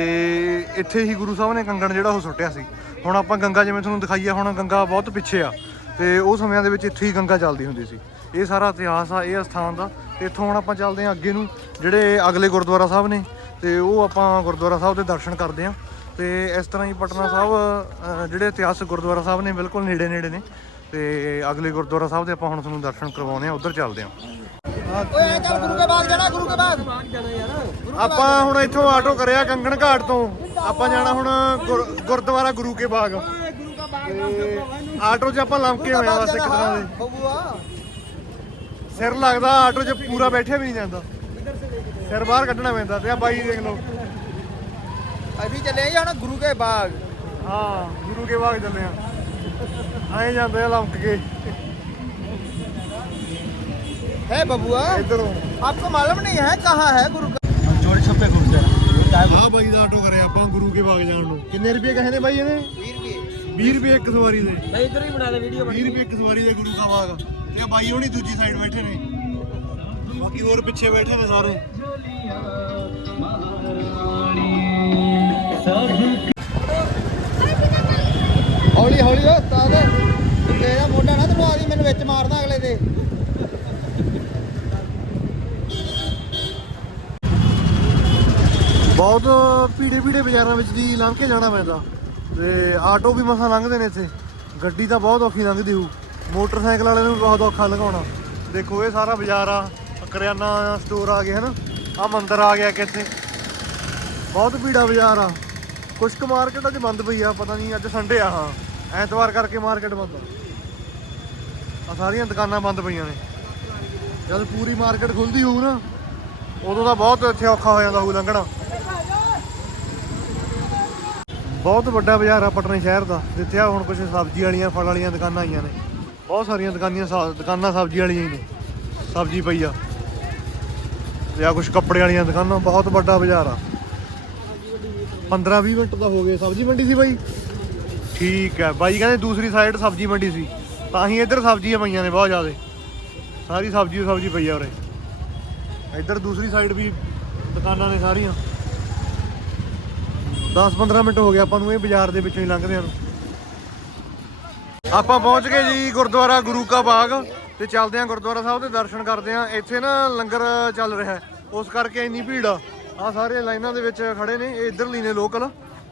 ਇੱਥੇ ਹੀ ਗੁਰੂ ਸਾਹਿਬ ਨੇ ਕੰਗਣ ਜਿਹੜਾ ਉਹ ਸੁੱਟਿਆ ਸੀ। ਹੁਣ ਆਪਾਂ ਗੰਗਾ ਜਿਵੇਂ ਤੁਹਾਨੂੰ ਦਿਖਾਈ ਆ ਹੁਣ ਗੰਗਾ ਬਹੁਤ ਪਿੱਛੇ ਆ। ਤੇ ਉਹ ਸਮਿਆਂ ਦੇ ਵਿੱਚ ਇੱਥੇ ਹੀ ਗੰਗਾ ਚੱਲਦੀ ਹੁੰਦੀ ਸੀ। ਇਹ ਸਾਰਾ ਇਤਿਹਾਸ ਆ, ਇਹ ਅਸਥਾਨ ਦਾ। ਤੇ ਇੱਥੋਂ ਹੁਣ ਆਪਾਂ ਚੱਲਦੇ ਹਾਂ ਅੱਗੇ ਨੂੰ, ਜਿਹੜੇ ਅਗਲੇ ਗੁਰਦੁਆਰਾ ਸਾਹਿਬ ਨੇ, ਤੇ ਉਹ ਆਪਾਂ ਗੁਰਦੁਆਰਾ ਸਾਹਿਬ ਦੇ ਦਰਸ਼ਨ ਕਰਦੇ ਹਾਂ। ਤੇ ਇਸ ਤਰ੍ਹਾਂ ਹੀ ਪਟਨਾ ਸਾਹਿਬ ਜਿਹੜੇ ਇਤਿਹਾਸਕ ਗੁਰਦੁਆਰਾ ਸਾਹਿਬ ਨੇ, ਬਿਲਕੁਲ ਨੇੜੇ ਨੇੜੇ ਨੇ। ਤੇ ਅਗਲੇ ਗੁਰਦੁਆਰਾ ਸਾਹਿਬ ਦੇ ਆਪਾਂ ਹੁਣ ਤੁਹਾਨੂੰ ਦਰਸ਼ਨ ਕਰਵਾਉਣੇ ਆ ਉਧਰ ਚੱਲਦੇ ਹਾਂ। ਓਏ ਚੱਲ ਗੁਰੂ ਕੇ ਬਾਗ ਜਾਣਾ ਗੁਰੂ ਕੇ ਬਾਗ। ਆਪਾਂ ਹੁਣ ਇੱਥੋਂ ਆਟੋ ਕਰਿਆ ਕੰਗਣ ਘਾਟ ਤੋਂ। ਆਪਾਂ ਜਾਣਾ ਹੁਣ ਗੁਰ- ਗੁਰਦੁਆਰਾ ਗੁਰੂ ਕੇ ਬਾਗ। ਤੇ ਆਟੋ 'ਚ ਆਪਾਂ ਲੰਮਕੇ ਹੋਏ ਆ ਬਸ ਇੱਕ ਤਰ੍ਹਾਂ ਦੇ ਸਿਰ ਲੱਗਦਾ ਆਟੋ 'ਚ ਪੂਰਾ ਬੈਠਿਆ ਵੀ ਨਹੀਂ ਜਾਂਦਾ। ਸਿਰ ਬਾਹਰ ਕੱਢਣਾ ਪੈਂਦਾ ਤੇ ਆ ਬਾਈ ਦੇਖ ਲਓ। ਅਸੀਂ ਚੱਲੇ ਹਾਂ ਹੁਣ ਗੁਰੂ ਕੇ ਬਾਗ। ਹਾਂ ਗੁਰੂ ਕੇ ਬਾਗ ਚੱਲੇ ਆ। ਆਏ ਜਾਂਦੇ ਆ ਲੰਮਕ ਕੇ। है बबुआ ਇਧਰੋਂ आपको मालूम नहीं है कहाँ है गुरु का ਜੋੜੇ ਛੱਪੇ ਗੁਰਦੇ ਆ ਬਾਈ ਦਾ ਆਟੋ ਕਰਿਆ ਆਪਾਂ ਗੁਰੂ ਕੇ ਬਾਗ ਜਾਣ ਨੂੰ ਕਿੰਨੇ ਰੁਪਏ ਕਹੇ ਨੇ ਬਾਈ ਇਹਨੇ 20 ਰੁਪਏ ਇੱਕ ਸਵਾਰੀ ਦੇ मैं इधर ही बना दे वीडियो 20 ਰੁਪਏ ਇੱਕ ਸਵਾਰੀ ਦੇ ਗੁਰੂ ਕਾ ਬਾਗ ਤੇ ਆ ਬਾਈ ਹੋਣੀ ਦੂਜੀ ਸਾਈਡ ਬੈਠੇ ਨੇ ਬਾਕੀ ਹੋਰ ਪਿੱਛੇ ਬੈਠੇ ਨੇ ਸਾਰੇ ਹੌਲੀ ਹੌਲੀ ਹੋ ਉਸਤਾਦ ਤੇਰਾ ਮੋਢਾ ਨਾ ਤੜਵਾ ਦੀ ਮੈਨੂੰ ਵਿੱਚ ਮਾਰਦਾ ਅਗਲੇ ਦੇ ਬਹੁਤ ਭੀੜੇ ਭੀੜੇ ਬਾਜ਼ਾਰਾਂ ਵਿੱਚ ਦੀ ਲੰਘ ਕੇ ਜਾਣਾ ਪੈਂਦਾ। ਤੇ ਆਟੋ ਵੀ ਮਸਾਂ ਲੰਘਦੇ ਨੇ ਇੱਥੇ। ਗੱਡੀ ਤਾਂ ਬਹੁਤ ਔਖੀ ਲੰਘਦੀ ਹੋਊ। ਮੋਟਰਸਾਈਕਲ ਵਾਲੇ ਨੂੰ ਵੀ ਬਹੁਤ ਔਖਾ ਲੰਘਾਉਣਾ। ਦੇਖੋ ਇਹ ਸਾਰਾ ਬਾਜ਼ਾਰ ਆ, ਕਰਿਆਨਾ ਸਟੋਰ ਆ ਗਿਆ ਹਨਾ? ਆ ਮੰਦਿਰ ਆ ਗਿਆ ਕਿ ਇੱਥੇ। ਬਹੁਤ ਭੀੜਾ ਬਾਜ਼ਾਰ ਆ। ਕੁਛ ਕੁ ਮਾਰਕੀਟ ਅੱਜ ਬੰਦ ਪਈ ਆ, ਪਤਾ ਨਹੀਂ ਅੱਜ ਸੰਡੇ ਆ, ਹਾਂ। ਐਤਵਾਰ ਕਰਕੇ ਮਾਰਕੀਟ ਬੰਦ ਆ। ਆਹ ਸਾਰੀਆਂ ਦੁਕਾਨਾਂ ਬੰਦ ਪਈਆਂ ਨੇ। ਜਦ ਪੂਰੀ ਮਾਰਕੀਟ ਖੁੱਲਦੀ ਹੋਊ ਨਾ ਉਦੋਂ ਤਾਂ ਬਹੁਤ ਇੱਥੇ ਔਖਾ ਹੋ ਜਾਂਦਾ ਹੋਊ ਲੰਘਣਾ। ਬਹੁਤ ਵੱਡਾ ਬਾਜ਼ਾਰ ਆ ਪਟਨਾ ਸ਼ਹਿਰ ਦਾ, ਜਿੱਥੇ ਆ ਹੁਣ ਕੁਝ ਸਬਜ਼ੀ ਵਾਲੀਆਂ, ਫਲ ਵਾਲੀਆਂ ਦੁਕਾਨਾਂ ਆਈਆਂ ਨੇ। ਬਹੁਤ ਸਾਰੀਆਂ ਦੁਕਾਨੀਆਂ ਸਾ- ਦੁਕਾਨਾਂ ਸਬਜ਼ੀ ਵਾਲੀਆਂ ਹੀ ਨੇ, ਸਬਜ਼ੀ ਪਈ ਆ। ਜਾਂ ਆ ਕੁਝ ਕੱਪੜੇ ਵਾਲੀਆਂ ਦੁਕਾਨਾਂ, ਬਹੁਤ ਵੱਡਾ ਬਾਜ਼ਾਰ ਆ। 15 20 ਮਿੰਟ ਤਾਂ ਹੋ ਗਏ, ਸਬਜ਼ੀ ਮੰਡੀ ਸੀ ਬਾਈ? ਠੀਕ ਹੈ ਬਾਈ ਕਹਿੰਦੇ ਦੂਸਰੀ ਸਾਈਡ ਸਬਜ਼ੀ ਮੰਡੀ ਸੀ। ਤਾਂ ਹੀ ਇੱਧਰ ਸਬਜ਼ੀਆਂ ਪਈਆਂ ਨੇ ਬਹੁਤ ਜ਼ਿਆਦਾ। ਸਾਰੀ ਸਬਜ਼ੀ ਸਬਜ਼ੀ ਪਈ ਆ ਉਰੇ। ਇੱਧਰ ਦੂਸਰੀ ਸਾਈਡ ਵੀ ਦੁਕਾਨਾਂ ਨੇ ਸਾਰੀਆਂ। 10-15 ਮਿੰਟ ਹੋ ਗਏ, ਆਪਾਂ ਨੂੰ ਇਹ ਬਾਜ਼ਾਰ ਦੇ ਵਿੱਚੋਂ ਹੀ ਲੰਘਦਿਆਂ ਨੂੰ। ਆਪਾਂ ਪਹੁੰਚ ਗਏ ਜੀ ਗੁਰਦੁਆਰਾ ਗੁਰੂ ਕਾ ਬਾਗ ਤੇ ਚੱਲਦੇ ਹਾਂ ਗੁਰਦੁਆਰਾ ਸਾਹਿਬ ਦੇ ਦਰਸ਼ਨ ਕਰਦੇ ਹਾਂ ਇੱਥੇ ਨਾ ਲੰਗਰ ਚੱਲ ਰਿਹਾ ਹੈ, ਉਸ ਕਰਕੇ ਇੰਨੀ ਭੀੜ ਆ। ਆ ਸਾਰੇ ਲਾਈਨਾਂ ਦੇ ਵਿੱਚ ਖੜੇ ਨੇ, ਇਹ ਇੱਧਰਲੀ ਨੇ ਲੋਕਲ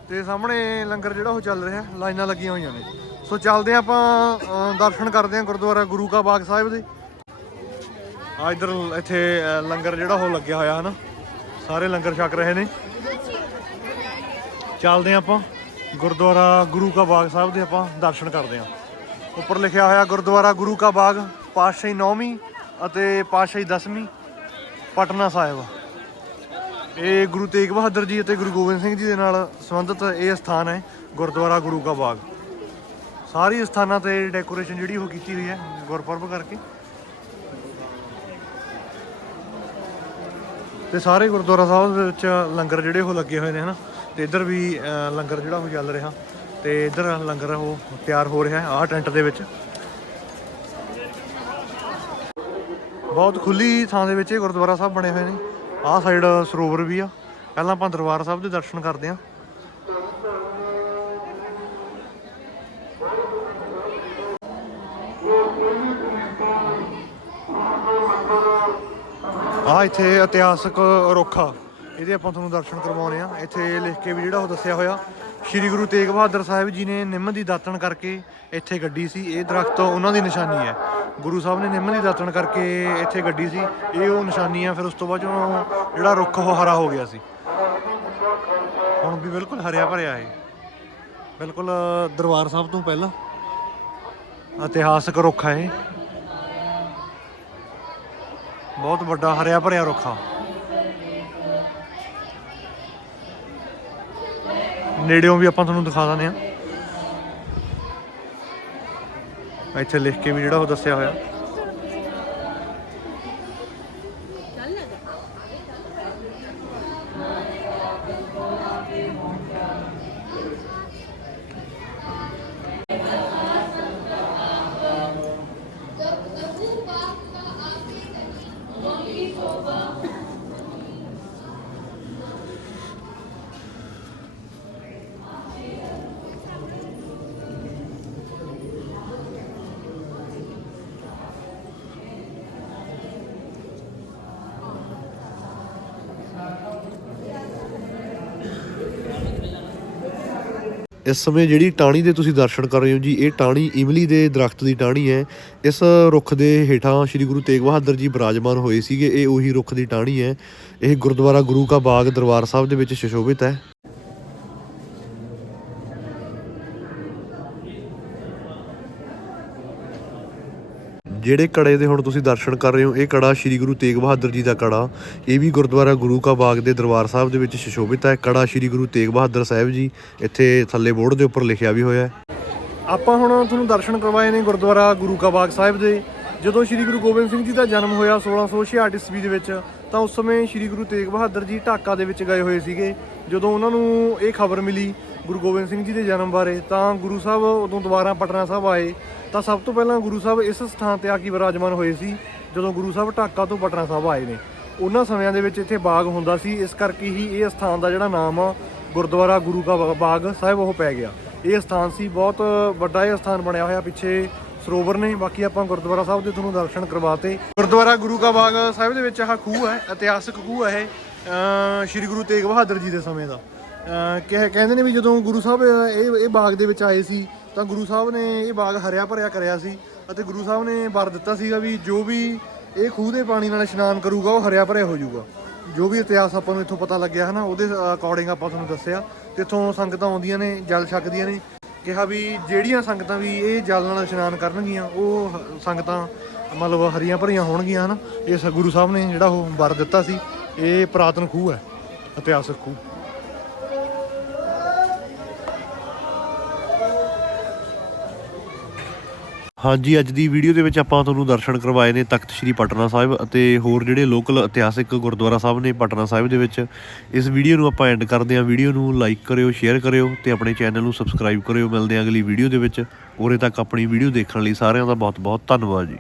ਤੇ ਸਾਹਮਣੇ ਲੰਗਰ ਜਿਹੜਾ ਉਹ ਚੱਲ ਰਿਹਾ ਲਾਈਨਾਂ ਲੱਗੀਆਂ ਹੋਈਆਂ ਨੇ। ਸੋ ਚੱਲਦੇ ਆਂ ਆਪਾਂ ਦਰਸ਼ਨ ਕਰਦੇ ਹਾਂ ਗੁਰਦੁਆਰਾ ਗੁਰੂ ਕਾ ਬਾਗ ਸਾਹਿਬ ਦੇ। ਆ ਇੱਧਰ ਇੱਥੇ ਲੰਗਰ ਜਿਹੜਾ ਉਹ ਲੱਗਿਆ ਹੋਇਆ, ਹਨਾ? ਸਾਰੇ ਲੰਗਰ ਛਕ ਰਹੇ ਨੇ। ਚੱਲਦੇ ਹਾਂ ਆਪਾਂ। ਗੁਰਦੁਆਰਾ ਗੁਰੂ ਕਾ ਬਾਗ ਸਾਹਿਬ ਦੇ ਆਪਾਂ ਦਰਸ਼ਨ ਕਰਦੇ ਹਾਂ। ਉੱਪਰ ਲਿਖਿਆ ਹੋਇਆ, ਗੁਰਦੁਆਰਾ ਗੁਰੂ ਕਾ ਬਾਗ, ਪਾਤਸ਼ਾਹੀ 9ਵੀਂ ਅਤੇ ਪਾਤਸ਼ਾਹੀ 10ਵੀਂ ਪਟਨਾ ਸਾਹਿਬ। ਇਹ ਗੁਰੂ ਤੇਗ ਬਹਾਦਰ ਜੀ ਅਤੇ ਗੁਰੂ ਗੋਬਿੰਦ ਸਿੰਘ ਜੀ ਦੇ ਨਾਲ ਸੰਬੰਧਿਤ ਇਹ ਸਥਾਨ ਹੈ, ਗੁਰਦੁਆਰਾ ਗੁਰੂ ਕਾ ਬਾਗ। ਸਾਰੀ ਸਥਾਨਾਂ ਤੇ ਡੈਕੋਰੇਸ਼ਨ ਜਿਹੜੀ ਉਹ ਕੀਤੀ ਹੋਈ ਹੈ, ਗੁਰਪੁਰਬ ਕਰਕੇ। ਤੇ ਸਾਰੇ ਗੁਰਦੁਆਰਾ ਸਾਹਿਬ ਦੇ ਵਿੱਚ ਲੰਗਰ ਜਿਹੜੇ ਉਹ ਲੱਗੇ ਹੋਏ ਨੇ, ਹਨਾ? ਤੇ ਇੱਧਰ ਵੀ ਲੰਗਰ ਜਿਹੜਾ ਉਹ ਚੱਲ ਰਿਹਾ। ਤੇ ਇੱਧਰ ਲੰਗਰ ਉਹ ਤਿਆਰ ਹੋ ਰਿਹਾ ਆਹ ਟੈਂਟ ਦੇ ਵਿੱਚ। ਬਹੁਤ ਖੁੱਲੀ ਥਾਂ ਦੇ ਵਿੱਚ ਇਹ ਗੁਰਦੁਆਰਾ ਸਾਹਿਬ ਬਣੇ ਹੋਏ ਨੇ। ਆਹ ਸਾਈਡ ਸਰੋਵਰ ਵੀ ਆ। ਪਹਿਲਾਂ ਆਪਾਂ ਦਰਬਾਰ ਸਾਹਿਬ ਦੇ ਦਰਸ਼ਨ ਕਰਦੇ ਹਾਂ ਆ ਇੱਥੇ ਇਤਿਹਾਸਕ ਰੁੱਖ ਆ ਇਹਦੇ ਆਪਾਂ ਤੁਹਾਨੂੰ ਦਰਸ਼ਨ ਕਰਵਾਉਣੇ ਆ। ਇੱਥੇ ਲਿਖ ਕੇ ਵੀ ਜਿਹੜਾ ਉਹ ਦੱਸਿਆ ਹੋਇਆ, ਸ਼੍ਰੀ ਗੁਰੂ ਤੇਗ ਬਹਾਦਰ ਸਾਹਿਬ ਜੀ ਨੇ ਨਿੰਮ ਦੀ ਦਾਤਣ ਕਰਕੇ ਇੱਥੇ ਗੱਡੀ ਸੀ। ਇਹ ਦਰਖਤ ਉਹਨਾਂ ਦੀ ਨਿਸ਼ਾਨੀ ਹੈ। ਗੁਰੂ ਸਾਹਿਬ ਨੇ ਨਿੰਮ ਦੀ ਦਾਤਣ ਕਰਕੇ ਇੱਥੇ ਗੱਡੀ ਸੀ। ਇਹ ਉਹ ਨਿਸ਼ਾਨੀ ਆ, ਫਿਰ ਉਸ ਤੋਂ ਬਾਅਦ ਜਿਹੜਾ ਰੁੱਖ ਉਹ ਹਰਾ ਹੋ ਗਿਆ ਸੀ। ਹੁਣ ਵੀ ਬਿਲਕੁਲ ਹਰਿਆ ਭਰਿਆ ਹੈ ਬਿਲਕੁਲ ਦਰਬਾਰ ਸਾਹਿਬ ਤੋਂ ਪਹਿਲਾਂ ਇਤਿਹਾਸਕ ਰੁੱਖ ਹੈ ਬਹੁਤ ਵੱਡਾ ਹਰਿਆ ਭਰਿਆ ਰੁੱਖ। ਆ ਨੇੜਿਓਂ ਵੀ ਆਪਾਂ ਤੁਹਾਨੂੰ ਦਿਖਾ ਦਿੰਦੇ ਆ ਇੱਥੇ ਲਿਖ ਕੇ ਵੀ ਜਿਹੜਾ ਉਹ ਦੱਸਿਆ ਹੋਇਆ। ਇਸ ਸਮੇਂ ਜਿਹੜੀ ਟਾਹਣੀ ਦੇ ਤੁਸੀਂ ਦਰਸ਼ਨ ਕਰ ਰਹੇ ਹੋ ਜੀ, ਇਹ ਟਾਹਣੀ ਇਮਲੀ ਦੇ ਦਰਖਤ ਦੀ ਟਾਹਣੀ ਹੈ। ਇਸ ਰੁੱਖ ਦੇ ਹੇਠਾਂ ਸ੍ਰੀ ਗੁਰੂ ਤੇਗ ਬਹਾਦਰ ਜੀ ਬਿਰਾਜਮਾਨ ਹੋਏ ਸੀਗੇ, ਇਹ ਉਹੀ ਰੁੱਖ ਦੀ ਟਾਹਣੀ ਹੈ। ਇਹ ਗੁਰਦੁਆਰਾ ਗੁਰੂ ਕਾ ਬਾਗ ਦਰਬਾਰ ਸਾਹਿਬ ਦੇ ਵਿੱਚ ਸੁਸ਼ੋਭਿਤ ਹੈ। ਜਿਹੜੇ ਕੜੇ ਦੇ ਹੁਣ ਤੁਸੀਂ ਦਰਸ਼ਨ ਕਰ ਰਹੇ ਹੋ, ਇਹ ਕੜਾ ਸ੍ਰੀ ਗੁਰੂ ਤੇਗ ਬਹਾਦਰ ਜੀ ਦਾ ਕੜਾ। ਇਹ ਵੀ ਗੁਰਦੁਆਰਾ ਗੁਰੂ ਕਾ ਬਾਗ ਦੇ ਦਰਬਾਰ ਸਾਹਿਬ ਦੇ ਵਿੱਚ ਸੁਸ਼ੋਭਿਤ ਹੈ। ਕੜਾ ਸ੍ਰੀ ਗੁਰੂ ਤੇਗ ਬਹਾਦਰ ਸਾਹਿਬ ਜੀ, ਇੱਥੇ ਥੱਲੇ ਬੋਰਡ ਦੇ ਉੱਪਰ ਲਿਖਿਆ ਵੀ ਹੋਇਆ ਹੈ। ਆਪਾਂ ਹੁਣ ਤੁਹਾਨੂੰ ਦਰਸ਼ਨ ਕਰਵਾਏ ਨੇ ਗੁਰਦੁਆਰਾ ਗੁਰੂ ਕਾ ਬਾਗ ਸਾਹਿਬ ਦੇ। ਜਦੋਂ ਸ੍ਰੀ ਗੁਰੂ ਗੋਬਿੰਦ ਸਿੰਘ ਜੀ ਦਾ ਜਨਮ ਹੋਇਆ 1666 ਈਸਵੀ ਦੇ ਵਿੱਚ, ਤਾਂ ਉਸ ਸਮੇਂ ਸ੍ਰੀ ਗੁਰੂ ਤੇਗ ਬਹਾਦਰ ਜੀ ਢਾਕਾ ਦੇ ਵਿੱਚ ਗਏ ਹੋਏ ਸੀਗੇ। ਜਦੋਂ ਉਹਨਾਂ ਨੂੰ ਇਹ ਖਬਰ ਮਿਲੀ ਗੁਰੂ ਗੋਬਿੰਦ ਸਿੰਘ ਜੀ ਦੇ ਜਨਮ ਬਾਰੇ, ਤਾਂ ਗੁਰੂ ਸਾਹਿਬ ਉਦੋਂ ਦੁਬਾਰਾ ਪਟਨਾ ਸਾਹਿਬ ਆਏ। ਤਾਂ ਸਭ ਤੋਂ ਪਹਿਲਾਂ ਗੁਰੂ ਸਾਹਿਬ ਇਸ ਸਥਾਨ ਤੇ ਆ ਕੇ ਵਿਰਾਜਮਾਨ ਹੋਏ ਸੀ, ਜਦੋਂ ਗੁਰੂ ਸਾਹਿਬ ਢਾਕਾ ਤੋਂ ਪਟਨਾ ਸਾਹਿਬ ਆਏ ਨੇ। ਉਹਨਾਂ ਸਮਿਆਂ ਦੇ ਵਿੱਚ ਇੱਥੇ ਬਾਗ ਹੁੰਦਾ ਸੀ, ਇਸ ਕਰਕੇ ਹੀ ਇਹ ਸਥਾਨ ਦਾ ਜਿਹੜਾ ਨਾਮ ਆ, ਗੁਰਦੁਆਰਾ ਗੁਰੂ ਕਾ ਬਾਗ ਸਾਹਿਬ ਉਹ ਪੈ ਗਿਆ। ਇਹ ਸਥਾਨ ਸੀ, ਬਹੁਤ ਵੱਡਾ ਇਹ ਸਥਾਨ ਬਣਿਆ ਹੋਇਆ ਪਿੱਛੇ ਸਰੋਵਰ ਨੇ, ਬਾਕੀ ਆਪਾਂ ਗੁਰਦੁਆਰਾ ਸਾਹਿਬ ਦੇ ਤੁਹਾਨੂੰ ਦਰਸ਼ਨ ਕਰਵਾਤੇ। ਗੁਰਦੁਆਰਾ ਗੁਰੂ ਕਾ ਬਾਗ ਸਾਹਿਬ ਦੇ ਵਿੱਚ ਆਹ ਖੂਹ ਹੈ, ਇਤਿਹਾਸਕ ਖੂਹ ਹੈ ਇਹ ਸ਼੍ਰੀ ਗੁਰੂ ਤੇਗ ਬਹਾਦਰ ਜੀ ਦੇ ਸਮੇਂ ਦਾ। ਕਹਿ- ਕਹਿੰਦੇ ਨੇ ਵੀ ਜਦੋਂ ਗੁਰੂ ਸਾਹਿਬ ਇਹ ਇਹ ਬਾਗ ਦੇ ਵਿੱਚ ਆਏ ਸੀ ਤਾਂ ਗੁਰੂ ਸਾਹਿਬ ਨੇ ਇਹ ਬਾਗ ਹਰਿਆ ਭਰਿਆ ਕਰਿਆ ਸੀ ਅਤੇ ਗੁਰੂ ਸਾਹਿਬ ਨੇ ਵਰ ਦਿੱਤਾ ਸੀਗਾ ਵੀ ਜੋ ਵੀ ਇਹ ਖੂਹ ਦੇ ਪਾਣੀ ਨਾਲ ਇਸ਼ਨਾਨ ਕਰੂਗਾ, ਉਹ ਹਰਿਆ ਭਰਿਆ ਹੋ ਜਾਊਗਾ। ਜੋ ਵੀ ਇਤਿਹਾਸ ਆਪਾਂ ਨੂੰ ਇੱਥੋਂ ਪਤਾ ਲੱਗਿਆ ਹਨਾ, ਉਹਦੇ ਅਕੋਰਡਿੰਗ ਆਪਾਂ ਤੁਹਾਨੂੰ ਦੱਸਿਆ। ਤੇ ਇੱਥੋਂ ਸੰਗਤਾਂ ਆਉਂਦੀਆਂ ਨੇ, ਜਲ ਛਕਦੀਆਂ ਨੇ। ਕਿਹਾ ਵੀ ਜਿਹੜੀਆਂ ਸੰਗਤਾਂ ਵੀ ਇਹ ਜਲ ਨਾਲ ਇਸ਼ਨਾਨ ਕਰਨਗੀਆਂ, ਉਹ ਹ- ਸੰਗਤਾਂ ਮਤਲਬ ਹਰੀਆਂ ਭਰੀਆਂ ਹੋਣਗੀਆਂ ਹਨਾ। ਇਹ ਸ- ਗੁਰੂ ਸਾਹਿਬ ਨੇ ਜਿਹੜਾ ਉਹ ਵਰ ਦਿੱਤਾ ਸੀ, ਇਹ ਪ੍ਰਾਤਨ ਖੂਹ ਹੈ, ਇਤਿਹਾਸਕ ਖੂਹ। ਹਾਂਜੀ, ਅੱਜ ਦੀ ਵੀਡੀਓ ਦੇ ਵਿੱਚ ਆਪਾਂ ਤੁਹਾਨੂੰ ਦਰਸ਼ਨ ਕਰਵਾਏ ਨੇ ਤਖਤ ਸ੍ਰੀ ਪਟਨਾ ਸਾਹਿਬ ਅਤੇ ਹੋਰ ਜਿਹੜੇ ਲੋਕਲ ਇਤਿਹਾਸਿਕ ਗੁਰਦੁਆਰਾ ਸਾਹਿਬ ਨੇ ਪਟਨਾ ਸਾਹਿਬ ਦੇ ਵਿੱਚ। ਇਸ ਵੀਡੀਓ ਨੂੰ ਆਪਾਂ ਐਂਡ ਕਰਦੇ ਹਾਂ। ਵੀਡੀਓ ਨੂੰ ਲਾਈਕ ਕਰਿਓ ਸ਼ੇਅਰ ਕਰਿਓ ਤੇ ਆਪਣੇ ਚੈਨਲ ਨੂੰ ਸਬਸਕ੍ਰਾਈਬ ਕਰਿਓ। ਮਿਲਦੇ ਹਾਂ ਅਗਲੀ ਵੀਡੀਓ ਦੇ ਵਿੱਚ। ਉਰੇ ਤੱਕ ਆਪਣੀ ਵੀਡੀਓ ਦੇਖਣ ਲਈ ਸਾਰਿਆਂ ਦਾ ਬਹੁਤ ਬਹੁਤ ਧੰਨਵਾਦ ਜੀ।